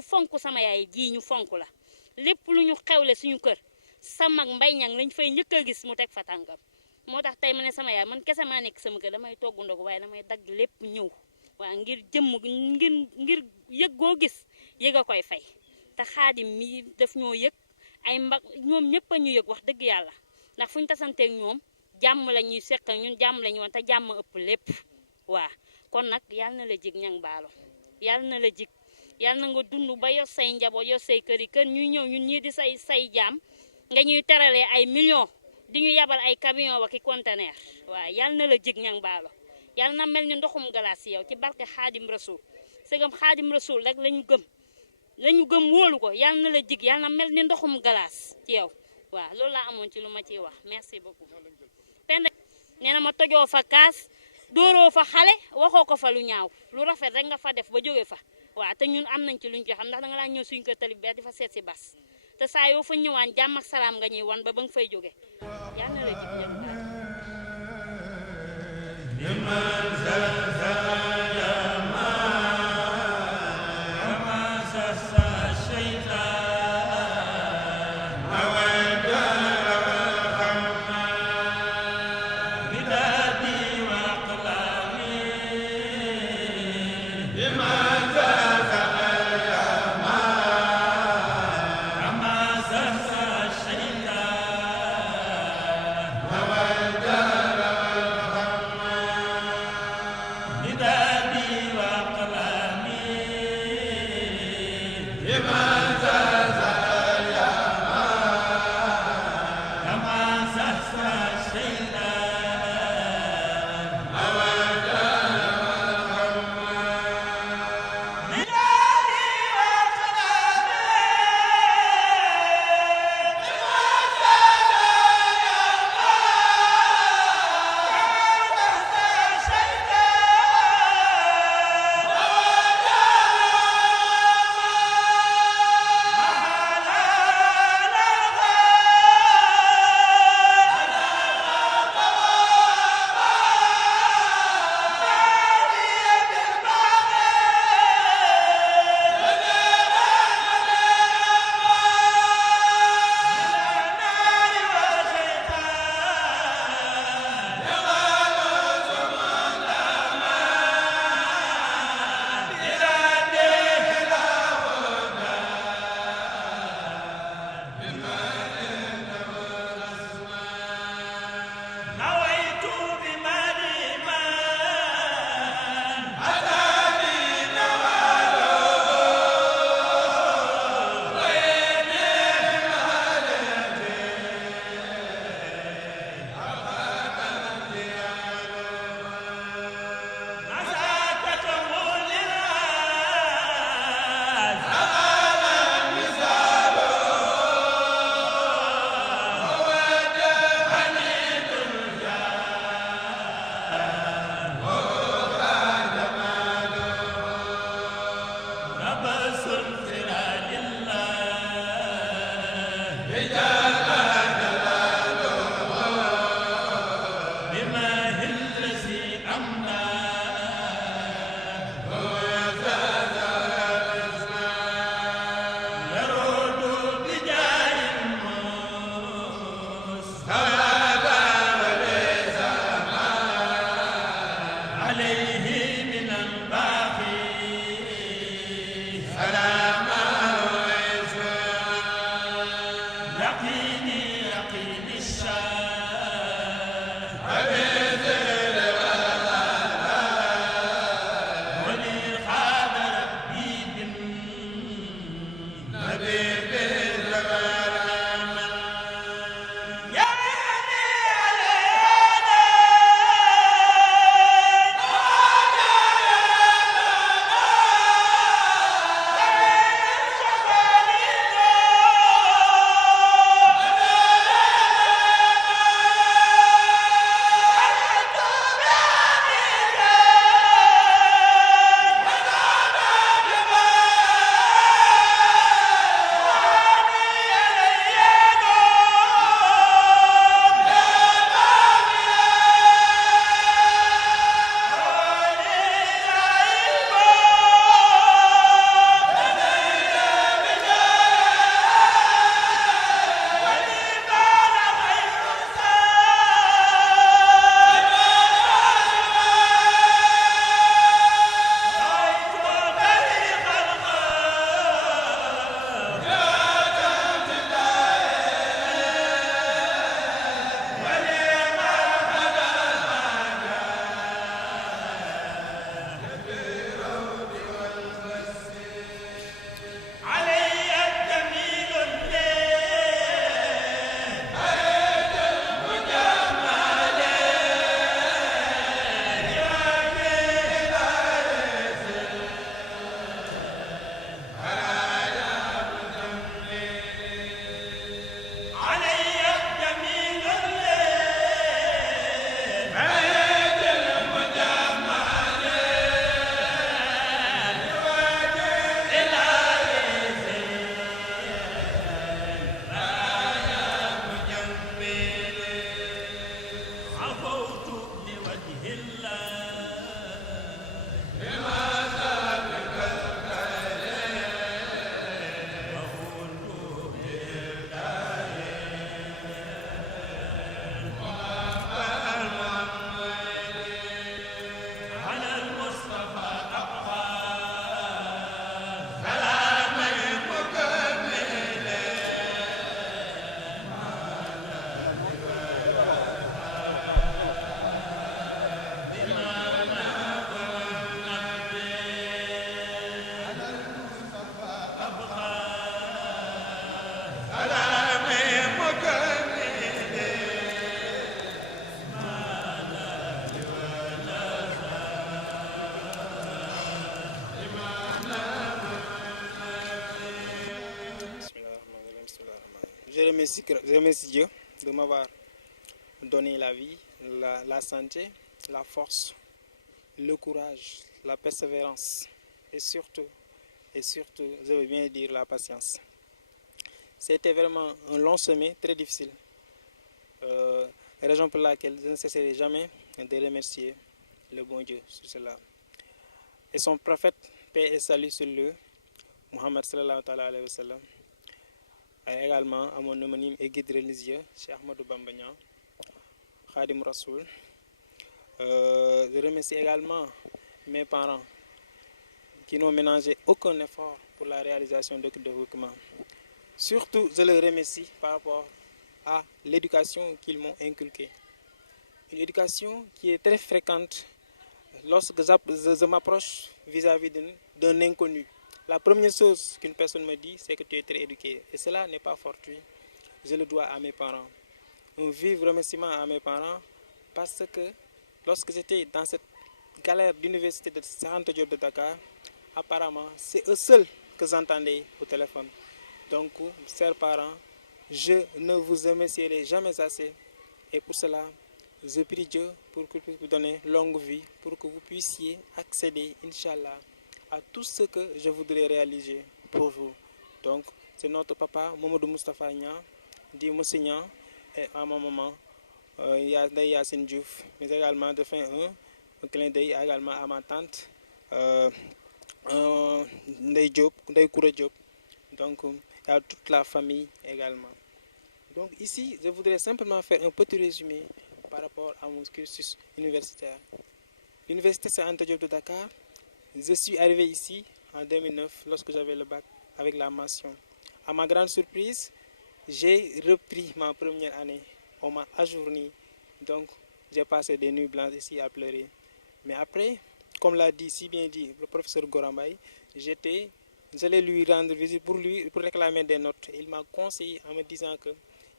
fonk sama yaay ji ñu fonk la lépp lu ñu xewle suñu kër sama ak Mbaye Niang lañ fay njëkk a gis mu teg fa tànkam moo tax tey ma ne sama yaay man kese maa nekk sama kër damay togg ndog waaye damay dagg lépp ñëw waaw ngir ngir yëg goo gis yëg a koy fay te Xaadim mi daf ñoo yëg ay mbag ñoom ñëpp a ñu yëg wax dëgg yàlla ndax fu ñu tasanteeg ñoom jàmm la ñuy seq ñun jàmm la ñu woon te jàmm ëpp lépp waaw kon nag yàlla na la jig Niang Ballo yàlla na la jig yàlla na nga dund ba yor say njaboot yor say kër yi kër ñuy ñëw ñun ñii di say jaam nga ñuy teralee ay millions di ñu yabal ay camion wa ki conteneur waaw yàlla na la jig Niang Ballo yàlla na mel ni ndoxum glace yow ci barke Xaadim Rasul segam Xaadim Rasul rek lañu gëm wóolu ko yàlla na la jig yàlla na mel ni ndoxum glace ci yow waaw loolu laa amoon ci lu ma ciy wax merci beaucoup. Penda nee na ma tojoo fa kaas dóoroo fa xale waxoo ko fa lu ñaaw lu rafet rek nga fa def ba jóge fa waaw te ñun am nañ ci luñ ci xam ndax danga laa ñëw suñ kër tali bi di fa seet si bas te saa yoo fa ñëwaan jàmm ak salaam nga ñuy wan ba nga fay jóge yàlla na la jig Je remercie Dieu de m'avoir donné la vie, la santé, la force, le courage, la persévérance et surtout, je veux bien dire la patience. C'était vraiment un long chemin très difficile, raison pour laquelle je ne cesserai jamais de remercier le bon Dieu sur cela. Et son prophète, paix et salut sur lui, Muhammad sallallahu alayhi wa sallam, et également à mon homonyme et guide religieux, Cheikh Ahmadou Bamba Niang, Khadim Rasoul. Je remercie également mes parents qui n'ont ménagé aucun effort pour la réalisation de documents. Surtout, je les remercie par rapport à l'éducation qu'ils m'ont inculquée. Une éducation qui est très fréquente lorsque je m'approche vis-à-vis d'un inconnu. La première chose qu'une personne me dit, c'est que tu es très éduqué. Et cela n'est pas fortuit. Je le dois à mes parents. Un vif remerciement à mes parents parce que lorsque j'étais dans cette galère d'université de Cheikh Anta Diop de Dakar, apparemment, c'est eux seuls que j'entendais au téléphone. Donc, chers parents, je ne vous remercierai jamais assez. Et pour cela, je prie Dieu pour qu'il puisse vous donner longue vie, pour que vous puissiez accéder, Inch'Allah, à tout ce que je voudrais réaliser pour vous. Donc, c'est notre papa, Mamadou Moustapha Niang, dit Monsieur Niang, et à ma maman, Yassine Diouf, mais également de fin un clin d'œil également à ma tante, Ndeye Diop, Ndeye Koura Diop. Donc, il y a toute la famille également. Donc ici, je voudrais simplement faire un petit résumé par rapport à mon cursus universitaire. L'université Cheikh Anta Diop de Dakar, je suis arrivé ici en 2009 lorsque j'avais le bac avec la mention. À ma grande surprise, j'ai repris ma première année. On m'a ajourni. Donc, j'ai passé des nuits blanches ici à pleurer. Mais après, comme l'a dit, si bien dit, le professeur Gorambaye, j'allais lui rendre visite pour réclamer des notes. Il m'a conseillé en me disant que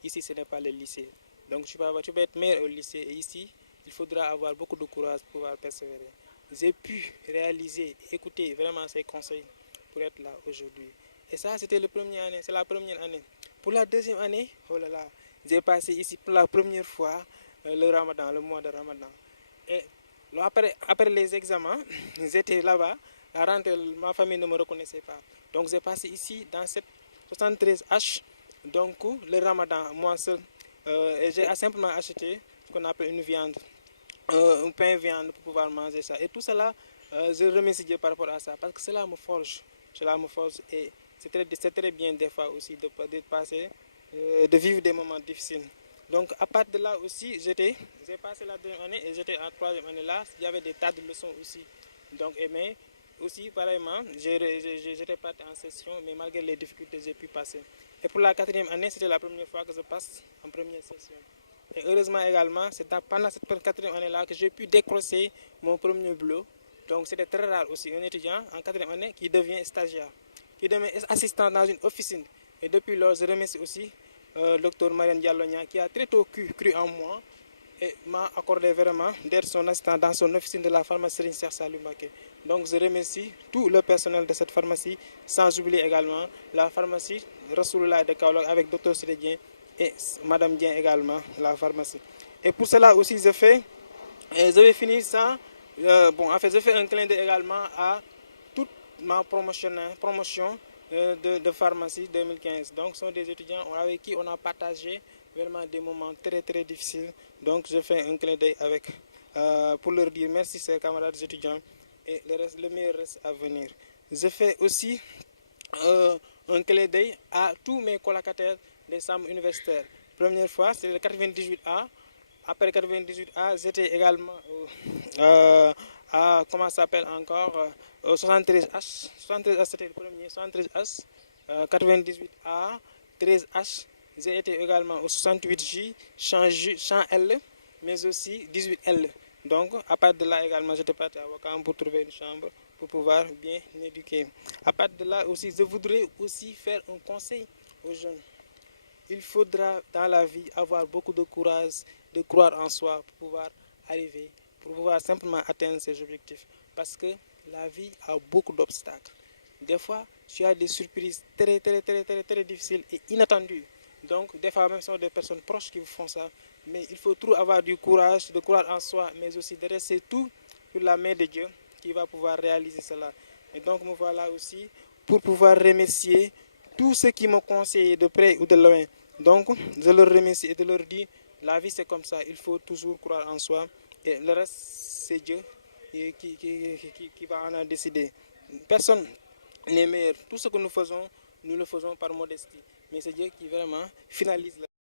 ici, ce n'est pas le lycée. Donc, tu peux être meilleur au lycée. Et ici, il faudra avoir beaucoup de courage pour pouvoir persévérer. J'ai pu réaliser, écouter vraiment ses conseils pour être là aujourd'hui. Et ça, c'était la première année. C'est la première année. Pour la deuxième année, oh là là, j'ai passé ici pour la première fois le Ramadan, le mois de Ramadan. Et après les examens, j'étais là-bas. À rentrée, ma famille ne me reconnaissait pas. Donc, j'ai passé ici dans cette 73H. Donc, le Ramadan, moi seul. Et j'ai simplement acheté ce qu'on appelle une viande, un pain viande pour pouvoir manger ça. Et tout cela, je remercie Dieu par rapport à ça. Parce que cela me forge. Cela me forge. Et c'est très bien des fois aussi de passer, de vivre des moments difficiles. Donc à partir de là aussi, j'ai passé la deuxième année et j'étais en troisième année là. Il y avait des tas de leçons aussi. Donc, mais aussi, pareillement, j'étais parti en session, mais malgré les difficultés, j'ai pu passer. Et pour la quatrième année, c'était la première fois que je passe en première session. Et heureusement également, c'est pendant cette quatrième année-là que j'ai pu décrocher mon premier boulot. Donc c'était très rare aussi, un étudiant en quatrième année qui devient stagiaire, qui devient assistant dans une officine. Et depuis lors, je remercie aussi Dr Marianne Diallonia qui a très tôt cru en moi et m'a accordé vraiment d'être son assistant dans son officine de la pharmacie Serigne Cheikh Saliou Mbacké. Donc je remercie tout le personnel de cette pharmacie, sans oublier également la pharmacie Rasulullah de Kaolack avec Dr Siré Dieng et Madame Dieng également, la pharmacie. Et pour cela aussi, je vais finir ça. Je fais un clin d'œil également à toute ma promotion de pharmacie 2015. Donc, ce sont des étudiants avec qui on a partagé vraiment des moments très très difficiles. Donc, je fais un clin d'œil pour leur dire merci, ces camarades étudiants, et le meilleur reste à venir. Je fais aussi un clin d'œil à tous mes colocataires des chambres universitaires. Première fois, c'est le 98A. Après 98A, j'étais également comment ça s'appelle encore, 73H. 73H, c'était le premier. 73H, 98A, 13H. J'ai été également au 68J, champ L, mais aussi 18L. Donc, à partir de là également, j'étais parti à Ouakam pour trouver une chambre pour pouvoir bien m'éduquer. À partir de là aussi, je voudrais aussi faire un conseil aux jeunes. Il faudra dans la vie avoir beaucoup de courage, de croire en soi pour pouvoir arriver, pour pouvoir simplement atteindre ses objectifs. Parce que la vie a beaucoup d'obstacles. Des fois, tu as des surprises très, très, très, très, très difficiles et inattendues. Donc, des fois, même ce sont des personnes proches qui vous font ça. Mais il faut toujours avoir du courage, de croire en soi, mais aussi de rester tout sur la main de Dieu qui va pouvoir réaliser cela. Et donc, me voilà aussi pour pouvoir remercier tous ceux qui m'ont conseillé de près ou de loin. Donc, je leur remercie et de leur dire, la vie c'est comme ça, il faut toujours croire en soi. Et le reste, c'est Dieu qui va en décider. Personne n'est meilleur. Tout ce que nous faisons, nous le faisons par modestie. Mais c'est Dieu qui vraiment finalise